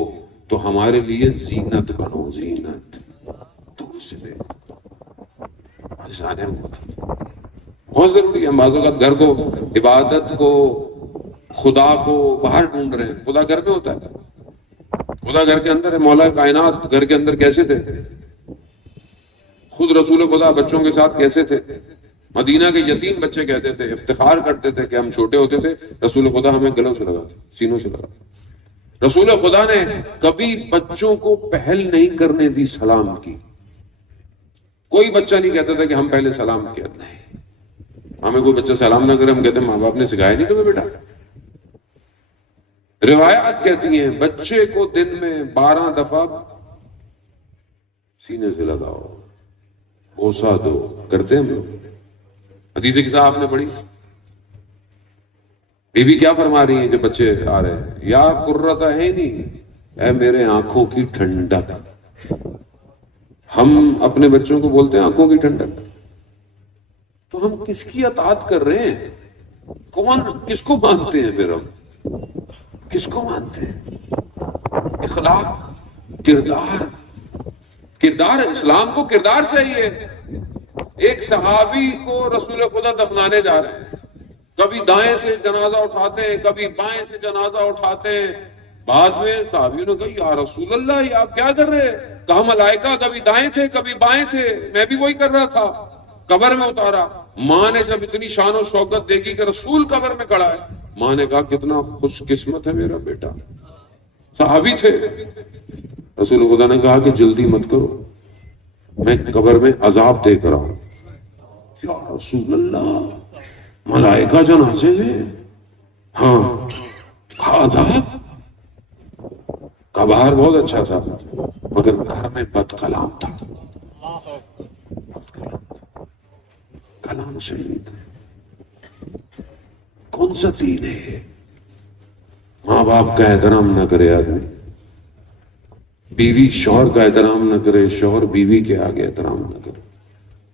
تو ہمارے لیے زینت بنو، زینت دور سے دیکھو۔ بہت ضروری ہے۔ بعض اوقات گھر کو، عبادت کو، خدا کو باہر ڈھونڈ رہے ہیں، خدا گھر میں ہوتا ہے، خدا گھر کے اندر ہے۔ مولا کائنات گھر کے اندر کیسے تھے، خود رسول خدا بچوں کے ساتھ کیسے تھے۔ مدینہ کے یتیم بچے کہتے تھے، افتخار کرتے تھے کہ ہم چھوٹے ہوتے تھے رسول خدا ہمیں گلوں سے لگاتے، سینوں سے لگاتے۔ رسول خدا نے کبھی بچوں کو پہل نہیں کرنے دی سلام کی۔ کوئی بچہ نہیں کہتا تھا کہ ہم پہلے سلام کیا، نہیں، ہمیں کوئی بچہ سلام نہ کرے ہم کہتے ہیں ماں باپ نے سکھایا نہیں تمہیں بیٹا۔ روایات کہتی ہیں بچے کو دن میں 12 دفعہ سینے سے لگاؤ، بوسا دو، کرتے ہیں ہم لوگ۔ حدیث کی صاحب آپ نے پڑھی، بی بی کیا فرما رہی ہیں جب بچے آ رہے ہیں، یا قرۃ عینی، اے میرے آنکھوں کی ٹھنڈک۔ ہم اپنے بچوں کو بولتے ہیں آنکھوں کی ٹھنڈک، تو ہم کس کی اطاعت کر رہے ہیں؟ کون، کس کو مانتے ہیں پھر ہم، کس کو مانتے ہیں؟ اخلاق، کردار، کردار، اسلام کو کردار چاہیے۔ ایک صحابی کو رسول خدا دفنانے جا رہے ہیں، کبھی دائیں سے جنازہ اٹھاتے ہیں، کبھی بائیں سے جنازہ اٹھاتے ہیں۔ بعد میں صحابیوں نے کہا یا رسول اللہ یہ آپ کیا کر رہے؟ کہا ملائکہ کبھی دائیں تھے کبھی بائیں تھے، میں بھی وہی کر رہا تھا۔ قبر میں اتارا، ماں نے جب اتنی شان و شوکت دیکھی کہ رسول قبر میں کھڑا ہے، ماں نے کہا کتنا خوش قسمت ہے میرا بیٹا، صحابی تھے۔ رسول خدا نے کہا کہ جلدی مت کرو، میں قبر میں عذاب دیکھ رہا ہوں۔ یا رسول اللہ، ملائکہ جنازے سے؟ ہاں۔ کہا عذاب؟ کہا باہر بہت اچھا تھا مگر گھر میں بد کلام تھا، کلام شہید۔ کون سا دین ہے؟ ماں باپ کا احترام نہ کرے آدمی، بیوی شوہر کا احترام نہ کرے، شوہر بیوی کے آگے احترام نہ کرے،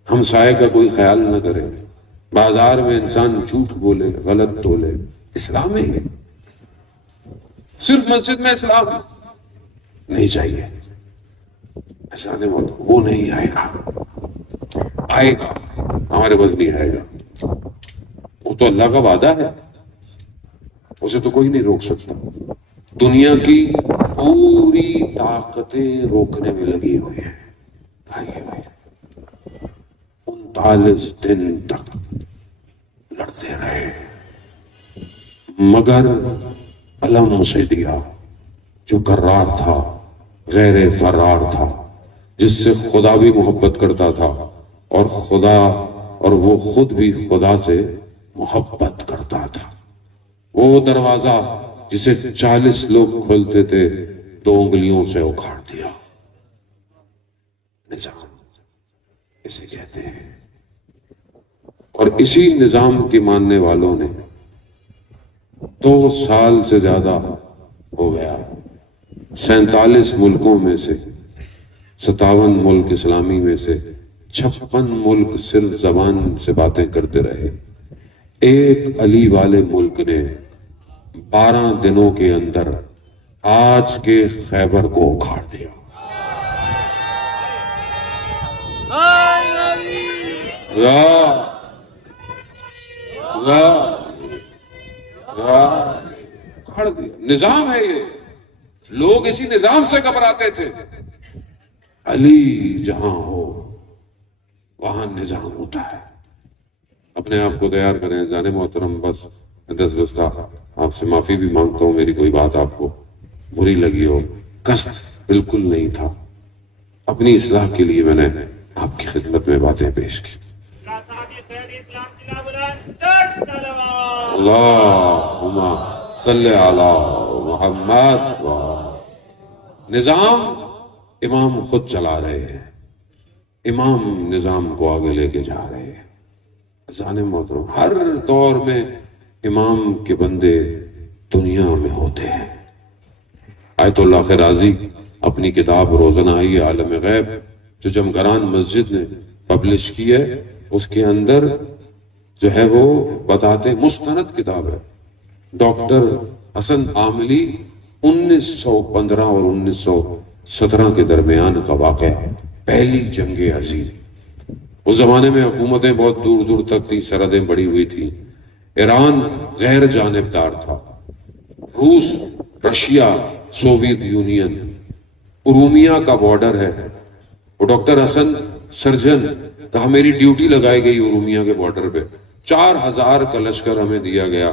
ہمسائے کا کوئی خیال نہ کرے، بازار میں انسان جھوٹ بولے، غلط تولے، اسلام ہے؟ صرف مسجد میں اسلام نہیں چاہیے، ایسا نہیں، وہ نہیں آئے گا، آئے گا، ہمارے بس نہیں آئے گا، وہ تو اللہ کا وعدہ ہے، اسے تو کوئی نہیں روک سکتا۔ دنیا کی پوری طاقتیں روکنے میں لگی ہوئی ہیں، 39 دن تک لڑتے رہے، مگر علم اسے دیا جو کرار تھا، غیر فرار تھا، جس سے خدا بھی محبت کرتا تھا اور خدا اور وہ خود بھی خدا سے محبت کرتا تھا۔ وہ دروازہ جسے 40 لوگ کھولتے تھے 2 انگلیوں سے اکھاڑ دیا۔ نظام اسے کہتے ہیں، اور اسی نظام کے ماننے والوں نے 2 سال سے زیادہ ہو گیا 47 ملکوں میں سے 57 ملک اسلامی میں سے 56 ملک صرف زبان سے باتیں کرتے رہے۔ ایک علی والے ملک نے 12 دنوں کے اندر آج کے خیبر کو اکھاڑ دیا۔ کھڑ دیا. نظام ہے یہ. لوگ اسی نظام سے گھبراتے تھے. علی جہاں ہو وہاں نظام ہوتا ہے. اپنے آپ کو تیار کریں. جانے محترم بس 10 بس تھا. آپ سے معافی بھی مانگتا ہوں میری کوئی بات آپ کو بری لگی ہو. قصد بالکل نہیں تھا. اپنی اصلاح کے لیے میں نے آپ کی خدمت میں باتیں پیش کی. اللہم صلی علی محمد. نظام امام خود چلا رہے ہیں. امام نظام کو آگے لے کے جا رہے ہیں. اذان محترم ہر دور میں امام کے بندے دنیا میں ہوتے ہیں. آیت اللہ خرازی اپنی کتاب روزنائی عالم غیب جو جمگران مسجد نے پبلش کی ہے اس کے اندر جو ہے وہ بتاتے, مستند کتاب ہے, ڈاکٹر حسن عاملی 1915 اور 1917 کے درمیان کا واقعہ, پہلی جنگ عظیم. اس زمانے میں حکومتیں بہت دور دور تک تھی, سرحدیں بڑھی ہوئی تھی. ایران غیر جانبدار تھا. روس, رشیا, سوویت یونین, ارومیہ کا بارڈر ہے. وہ ڈاکٹر حسن سرجن کہا میری ڈیوٹی لگائی گئی ارومیہ کے بارڈر پہ. 4000 کا لشکر ہمیں دیا گیا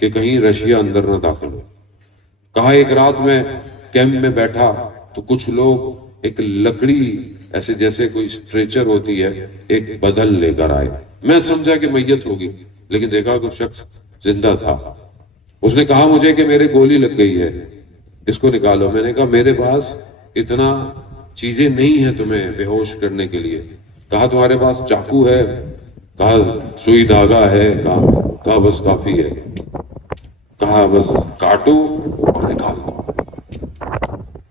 کہ کہیں رشیا اندر نہ داخل ہو. کہا ایک رات میں کیمپ میں بیٹھا تو کچھ لوگ ایک لکڑی ایسے جیسے کوئی اسٹریچر ہوتی ہے ایک بدل لے کر آئے. میں سمجھا کہ میت ہوگی لیکن دیکھا کہ شخص زندہ تھا. اس نے کہا مجھے کہ میرے گولی لگ گئی ہے, اس کو نکالو. میں نے کہا میرے پاس اتنا چیزیں نہیں ہیں تمہیں بے ہوش کرنے کے لیے. کہا تمہارے پاس چاقو ہے؟ کہا سوئی دھاگا ہے. کہا بس کافی ہے. کہا بس کاٹو اور نکال دو.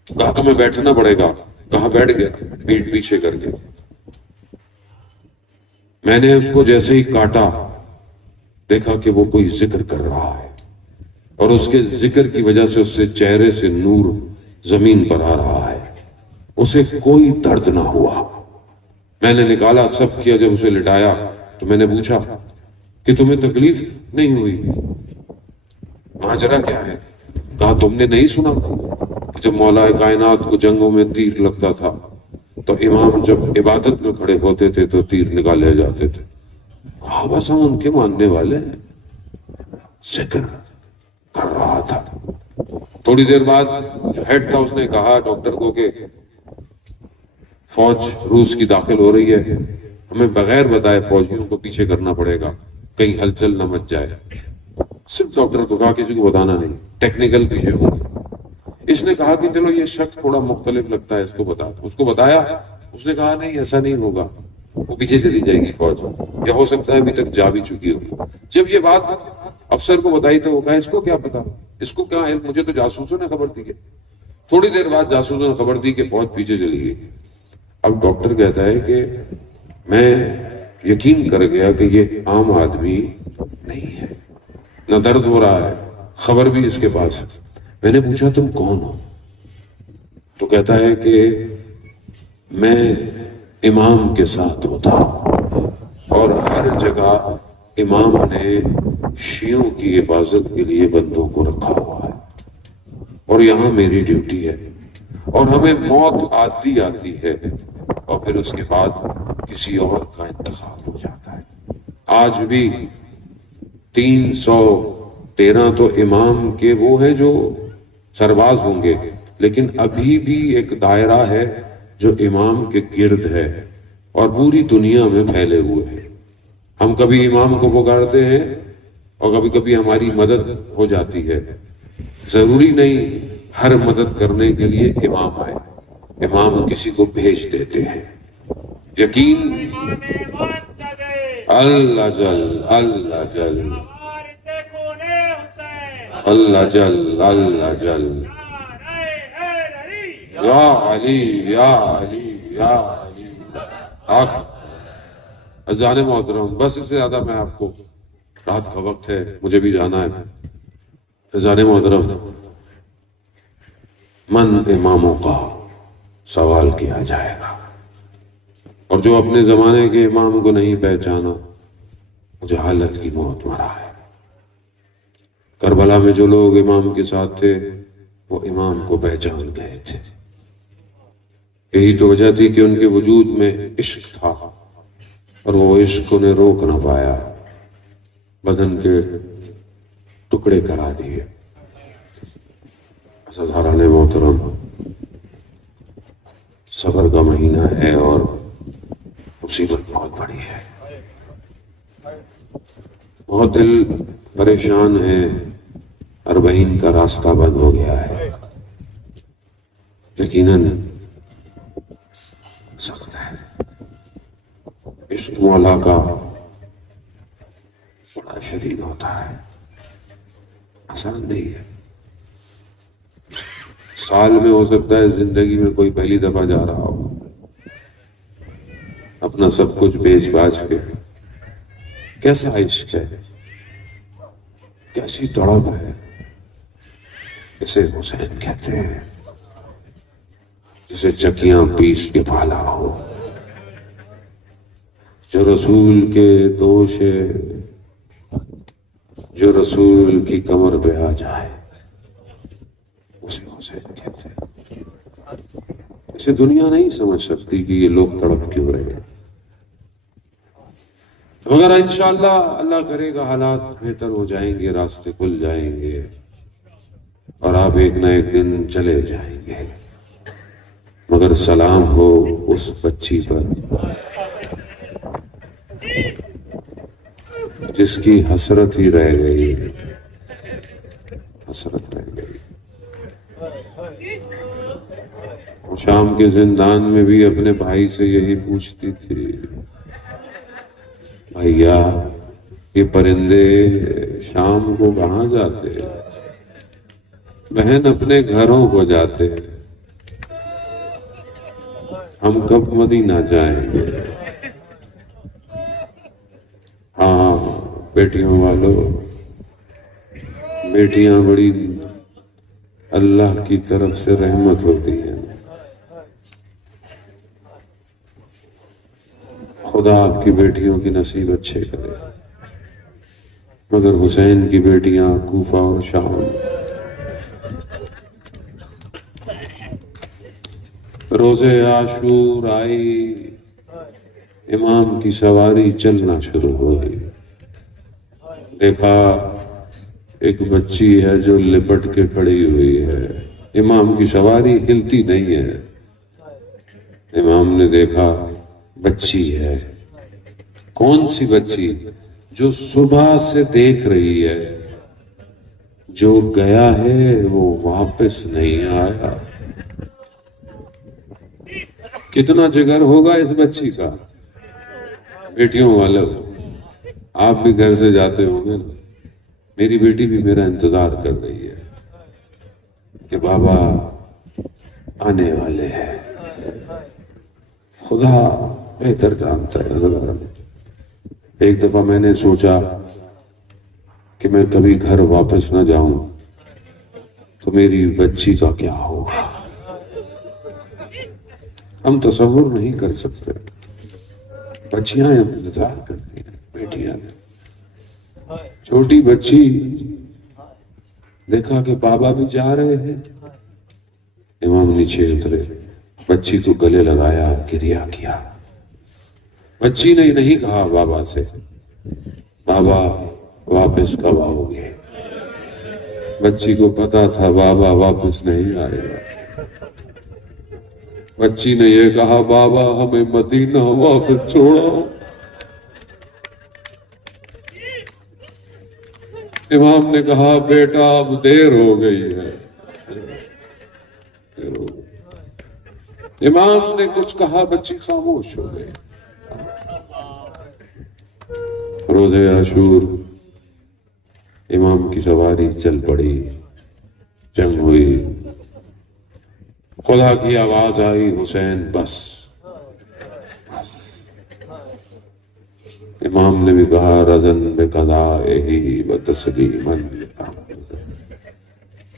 کہا تمہیں بیٹھنا پڑے گا. کہا بیٹھ گیا پیٹھ پیچھے کر کے. میں نے اس کو جیسے ہی کاٹا دیکھا کہ وہ کوئی ذکر کر رہا ہے اور اس کے ذکر کی وجہ سے اس سے چہرے سے نور زمین پر آ رہا ہے. اسے کوئی درد نہ ہوا. میں نے نکالا, صف کیا. جب اسے لٹایا تو میں نے پوچھا کہ تمہیں تکلیف نہیں ہوئی, ماجرا کیا ہے؟ کہا تم نے نہیں سنا کہ جب مولا کائنات کو جنگوں میں تیر لگتا تھا تو امام جب عبادت میں کھڑے ہوتے تھے تو تیر نکالے جاتے تھے. کہا بس ہم ان کے ماننے والے ہیں. ذکر کر رہا تھا. تھوڑی دیر بعد جو ہیڈ تھا اس نے کہا ڈاکٹر کو کہ فوج روس کی داخل ہو رہی ہے, ہمیں بغیر بتائے فوجیوں کو پیچھے کرنا پڑے گا, کہیں ہلچل نہ مچ جائے. صرف ڈاکٹر کو کہا کسی کو بتانا نہیں, ٹیکنیکل پیچھے ہوں گے. اس نے کہا کہ چلو یہ شخص تھوڑا مختلف لگتا ہے, اس کو بتا. اس کو بتایا. اس نے کہا نہیں ایسا نہیں ہوگا, وہ پیچھے چلی جائے گی فوج, یا ہو سکتا ہے ابھی تک جا بھی چکی ہوگی. جب یہ بات افسر کو بتائی تو وہ کہا اس کو کیا پتا, اس کو کیا علم, مجھے تو جاسوسوں نے خبر دی. کہ تھوڑی دیر بعد جاسوسوں نے خبر دی کہ فوج پیچھے چلی گئی. اب ڈاکٹر کہتا ہے کہ میں یقین کر گیا کہ یہ عام آدمی نہیں ہے, نہ درد ہو رہا ہے, خبر بھی اس کے پاس ہے. میں نے پوچھا تم کون ہو؟ تو کہتا ہے کہ میں امام کے ساتھ ہوتا ہوں اور ہر جگہ امام نے شیعوں کی حفاظت کے لیے بندوں کو رکھا ہوا ہے اور یہاں میری ڈیوٹی ہے اور ہمیں موت آتی ہے اور پھر اس کے بعد کسی اور کا انتخاب ہو جاتا ہے. آج بھی 313 تو امام کے وہ ہیں جو سرباز ہوں گے, لیکن ابھی بھی ایک دائرہ ہے جو امام کے گرد ہے اور پوری دنیا میں پھیلے ہوئے ہیں. ہم کبھی امام کو پکارتے ہیں اور کبھی کبھی ہماری مدد ہو جاتی ہے. ضروری نہیں ہر مدد کرنے کے لیے امام آئے, امام کسی کو بھیج دیتے ہیں. یقین اللہ جل اللہ جل اللہ جل اللہ جل یا علی یا علی یا علی. آقا اذان محترم, بس اس سے زیادہ میں آپ کو, رات کا وقت ہے مجھے بھی جانا ہے. اذان محترم, من اماموں کا سوال کیا جائے گا اور جو اپنے زمانے کے امام کو نہیں پہچانا جہالت کی موت مرا ہے۔ کربلا میں جو لوگ امام کے ساتھ تھے وہ امام کو پہچان گئے تھے۔ یہی تو وجہ تھی کہ ان کے وجود میں عشق تھا اور وہ عشق انہیں روک نہ پایا، بدن کے ٹکڑے کرا دیے۔ عزیزان محترم، سفر کا مہینہ ہے اور مصیبت بہت بڑی ہے، بہت دل پریشان ہے۔ 40 کا راستہ بند ہو گیا ہے، یقیناً سخت ہے۔ عشق مولا کا بڑا شدید ہوتا ہے، آسان نہیں ہے۔ سال میں ہو سکتا ہے زندگی میں کوئی پہلی دفعہ جا رہا ہو، اپنا سب کچھ بیچ باچ کے۔ کیسا عشق ہے، کیسی تڑپ ہے، اسے حسین کہتے ہیں، جسے چکیاں پیس کے پالا ہو، جو رسول کے دوش ہے، جو رسول کی کمر پہ آ جائے، اسے حسین کہتے ہیں۔ اسے دنیا نہیں سمجھ سکتی کہ یہ لوگ تڑپ کیوں رہے ہیں، مگر انشاءاللہ اللہ کرے گا حالات بہتر ہو جائیں گے، راستے کھل جائیں گے اور آپ ایک نہ ایک دن چلے جائیں گے۔ مگر سلام ہو اس بچی پر جس کی حسرت ہی رہ گئی، حسرت رہ گئی۔ شام کے زندان میں بھی اپنے بھائی سے یہی پوچھتی تھی، بھیا یہ پرندے شام کو کہاں جاتے؟ بہن اپنے گھروں کو جاتے، ہم کب مدینہ جائیں گے؟ ہاں بیٹیوں والو، بیٹیاں بڑی اللہ کی طرف سے رحمت ہوتی ہیں، خدا آپ کی بیٹیوں کی نصیب اچھے کرے۔ مگر حسین کی بیٹیاں کوفہ اور شام، روزے عاشور آئی، امام کی سواری چلنا شروع ہو گئی۔ دیکھا ایک بچی ہے جو لپٹ کے کھڑی ہوئی ہے، امام کی سواری ہلتی نہیں ہے۔ امام نے دیکھا بچی ہے، کون سی بچی؟ جو صبح سے دیکھ رہی ہے، جو گیا ہے وہ واپس نہیں آیا۔ کتنا جگر ہوگا اس بچی کا؟ بیٹیوں والوں، آپ بھی گھر سے جاتے ہوں گے نا، میری بیٹی بھی میرا انتظار کر رہی ہے کہ بابا آنے والے ہیں۔ خدا بہتر جانتا ہے۔ ایک دفعہ میں نے سوچا کہ میں کبھی گھر واپس نہ جاؤں تو میری بچی کا کیا ہوگا۔ ہم تصور نہیں کر سکتے، بچیاں انتظار کرتی ہیں، بیٹیاں چھوٹی بچی دیکھا کہ بابا بھی جا رہے ہیں، امام نیچے اترے، بچی کو گلے لگایا، گریہ کیا۔ بچی نے نہیں کہا بابا سے بابا واپس کب آؤ گے، بچی کو پتا تھا بابا واپس نہیں آئے گا۔ بچی نے یہ کہا بابا ہمیں مدینہ واپس چھوڑو۔ امام نے کہا بیٹا اب دیر ہو گئی ہے۔ امام نے کچھ کہا، بچی خاموش ہو گئی۔ روزے عاشور امام کی سواری چل پڑی، جنگ ہوئی، خدا کی آواز آئی حسین بس بس۔ امام نے بھی کہا رزن بقضائہ و تسلیما للامر،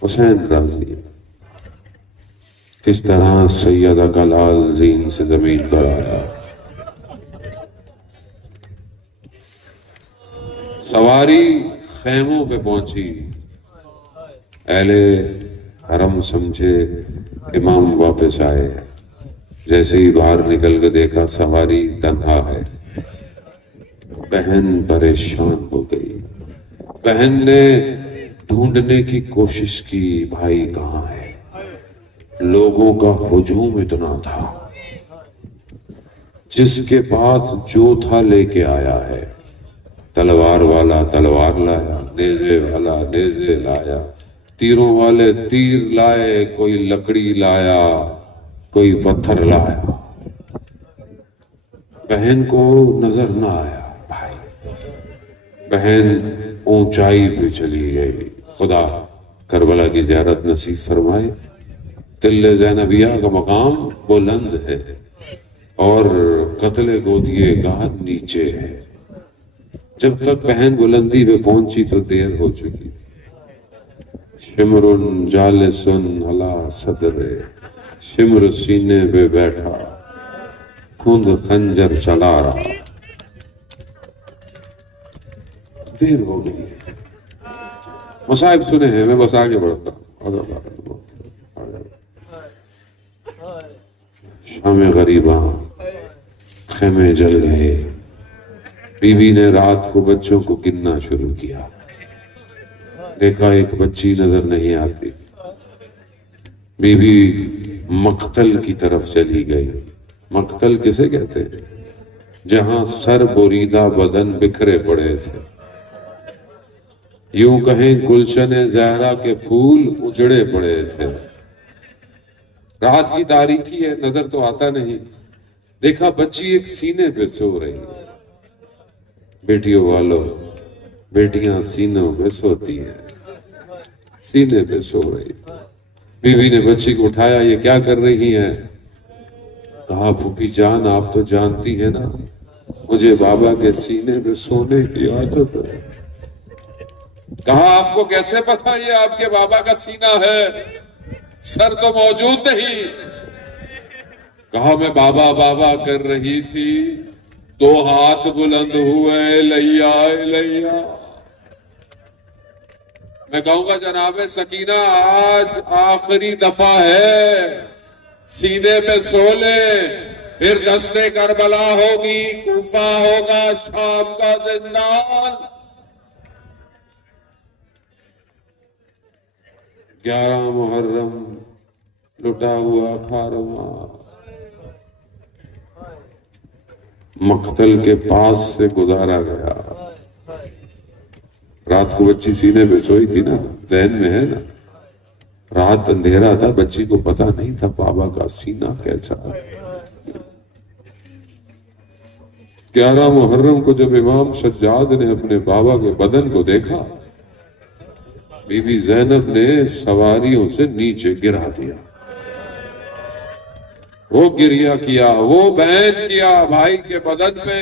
حسین راضی۔ کس طرح سیدہ کا لال زین سے زمین پر آیا، سواری خیموں پہ پہنچی، اہل حرم سمجھے امام واپس آئے، جیسے ہی باہر نکل کے دیکھا سواری تنہا ہے، بہن پریشان ہو گئی۔ بہن نے ڈھونڈنے کی کوشش کی، بھائی کہاں ہے؟ لوگوں کا ہجوم اتنا تھا، جس کے پاس جو تھا لے کے آیا ہے، تلوار والا تلوار لایا، نیزے والا نیزے لایا، تیروں والے تیر لائے، کوئی لکڑی لایا، کوئی پتھر لایا۔ بہن کو نظر نہ آیا بھائی، بہن اونچائی پہ چلی گئی۔ خدا کربلا کی زیارت نصیب فرمائے۔ تل زینبیہ کا مقام بلند ہے اور قتل گودیے گاہ نیچے ہے۔ جب تک بہن بلندی پہ پہنچی تو دیر ہو چکی تھی۔ شمر جالس علی صدر، شمر سینے پہ بیٹھا، کھند خنجر چلا رہا۔ دیر ہو گئی۔ مصائب سنے ہیں، میں بس آگے بڑھتا ہوں۔ شام غریباں، خیمے جل گئے۔ بیوی نے رات کو بچوں کو گننا شروع کیا، دیکھا ایک بچی نظر نہیں آتی۔ بیوی مقتل کی طرف چلی گئی۔ مقتل کسے کہتے ہیں؟ جہاں سر بریدہ بدن بکھرے پڑے تھے، یوں کہیں گلشن زہرا کے پھول اجڑے پڑے تھے۔ رات کی تاریکی ہے، نظر تو آتا نہیں۔ دیکھا بچی ایک سینے پہ سو رہی ہے۔ بیٹیوں والوں، بیٹیاں سینوں پہ سوتی ہیں، سینے پہ سو رہی۔ بیوی نے بچی کو اٹھایا، یہ کیا کر رہی ہیں؟ کہا پھوپھی جان آپ تو جانتی ہیں نا، مجھے بابا کے سینے پہ سونے کی عادت ہے۔ کہا آپ کو کیسے پتا یہ آپ کے بابا کا سینہ ہے؟ سر تو موجود نہیں۔ کہا میں بابا بابا کر رہی تھی، دو ہاتھ بلند ہوئے، لیا لیا۔ میں کہوں گا جناب سکینہ آج آخری دفعہ ہے، سینے پہ سو لے، پھر دستے کربلا ہوگی، کوفہ ہوگا، شام کا زندان۔ 11 محرم لٹا ہوا کھارواں مقتل کے پاس سے گزارا گیا۔ رات کو بچی سینے پہ سوئی تھی نا، ذہن میں ہے نا، رات اندھیرا تھا، بچی کو پتا نہیں تھا بابا کا سینہ کیسا تھا۔ 11 محرم کو جب امام سجاد نے اپنے بابا کے بدن کو دیکھا، بی بی زینب نے سواریوں سے نیچے گرا دیا۔ وہ گریہ کیا، وہ بہن کیا بھائی کے بدن پہ،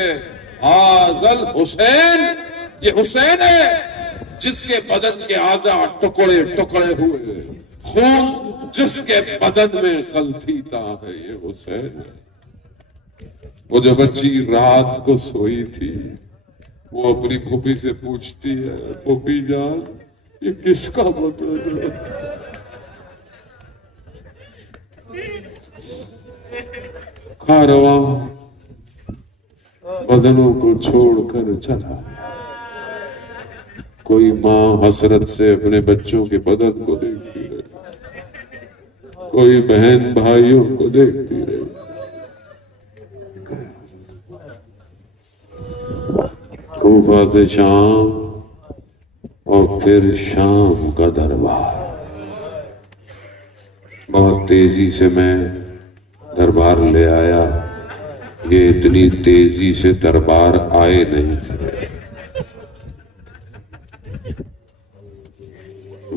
حاضل حسین، یہ حسین ہے جس کے بدن کے اعضاء ٹکڑے ٹکڑے ہوئے، خون جس کے بدن میں غلطیتا ہے، یہ حسین ہے۔ وہ جو بچی رات کو سوئی تھی، وہ اپنی پھوپھی سے پوچھتی ہے، پھوپھی جان یہ کس کا بدن ہے؟ کارواں بدنوں کو چھوڑ کر چلا۔ کوئی ماں حسرت سے اپنے بچوں کے بدن کو دیکھتی رہی، کوئی بہن بھائیوں کو دیکھتی رہی۔ کوفہ سے شام اور پھر شام کا دربار۔ بہت تیزی سے میں دربار لے آیا، یہ اتنی تیزی سے دربار آئے نہیں تھے۔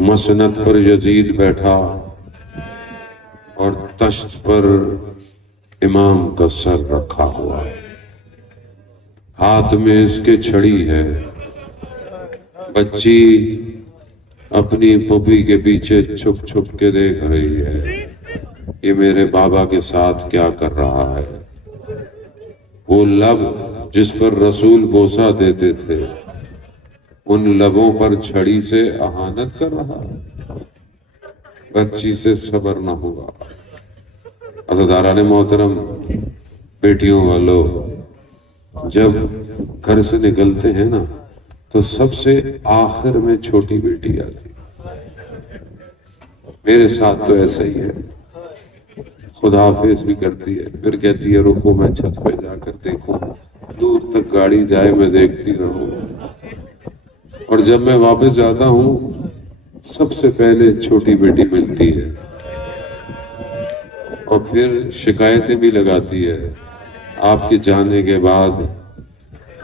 مسند پر یزید بیٹھا اور تشت پر امام کا سر رکھا ہوا، ہاتھ میں اس کے چھڑی ہے۔ بچی اپنی پھوپھی کے پیچھے چھپ چھپ کے دیکھ رہی ہے، یہ میرے بابا کے ساتھ کیا کر رہا ہے۔ وہ لب جس پر رسول بوسہ دیتے تھے، ان لبوں پر چھڑی سے اہانت کر رہا ہے، بچی سے صبر نہ ہوا۔ عزاداران محترم، بیٹیوں والو، جب گھر سے نکلتے ہیں نا تو سب سے آخر میں چھوٹی بیٹی آتی، میرے ساتھ تو ایسا ہی ہے، خدا حافظ بھی کرتی ہے، پھر کہتی ہے رکو میں چھت پہ جا کر دیکھوں، دور تک گاڑی جائے میں دیکھتی رہوں، اور جب میں واپس جاتا ہوں سب سے پہلے چھوٹی بیٹی ملتی ہے اور پھر شکایتیں بھی لگاتی ہے۔ آپ کے جانے کے بعد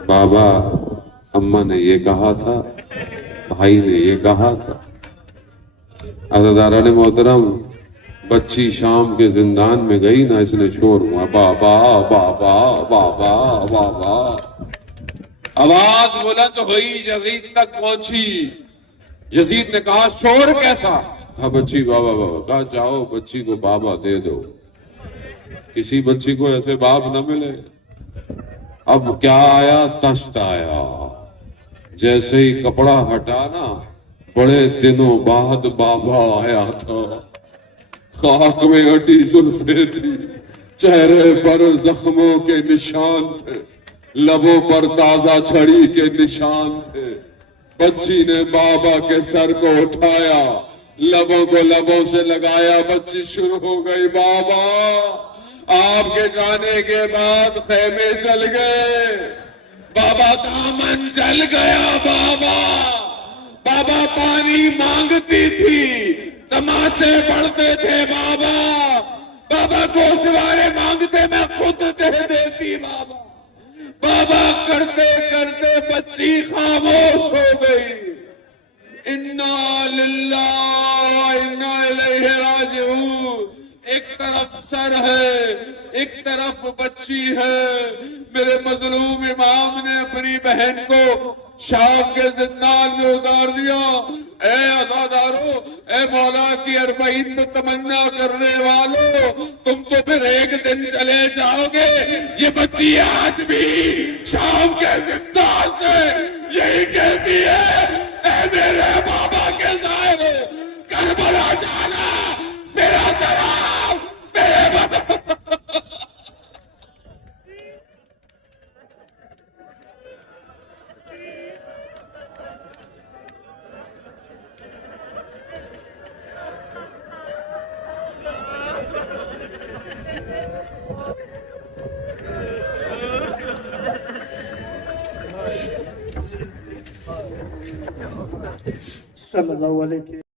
بابا اماں نے یہ کہا تھا، بھائی نے یہ کہا تھا۔ عزاداران محترم، بچی شام کے زندان میں گئی نا، اس نے شور ہوا بابا بابا بابا بابا، آواز بلند ہوئی، یزید تک پہنچی۔ یزید نے کہا شور کیسا؟ کہا بچی بابا بابا، کہا جاؤ بچی کو بابا دے دو، کسی بچی کو ایسے باپ نہ ملے۔ اب کیا آیا؟ تشت آیا۔ جیسے ہی کپڑا ہٹانا، بڑے دنوں بعد بابا آیا تھا، خاک میں ہٹی زلفیں تھی، چہرے پر زخموں کے نشان تھے، لبوں پر تازہ چھڑی کے نشان تھے۔ بچی نے بابا کے سر کو اٹھایا، لبوں کو لبوں سے لگایا، بچی شروع ہو گئی بابا آپ کے جانے کے بعد خیمے جل گئے، بابا دامن جل گیا، بابا پانی مانگتی تھی، تماچے پڑتے تھے، بابا گوشوارے مانگتے میں خود دے دیتی، بابا کرتے کرتے بچی خاموش ہو گئی۔ انا للہ و انا الیہ راجعون۔ ایک طرف سر ہے، ایک طرف بچی ہے۔ میرے مظلوم امام نے اپنی بہن کو شام کے زندان میں اتار دیا۔ اے عزادارو، اے مولا کی اربعین میں تمنا کرنے والوں، تم تو پھر ایک دن چلے جاؤ گے، یہ بچی آج بھی شام کے زندان سے یہی کہتی ہے، اے میرے بابا کے ظاہر کربلا جانا، میرا سلام، میرے بابا۔ صلی اللہ علیہ وسلم۔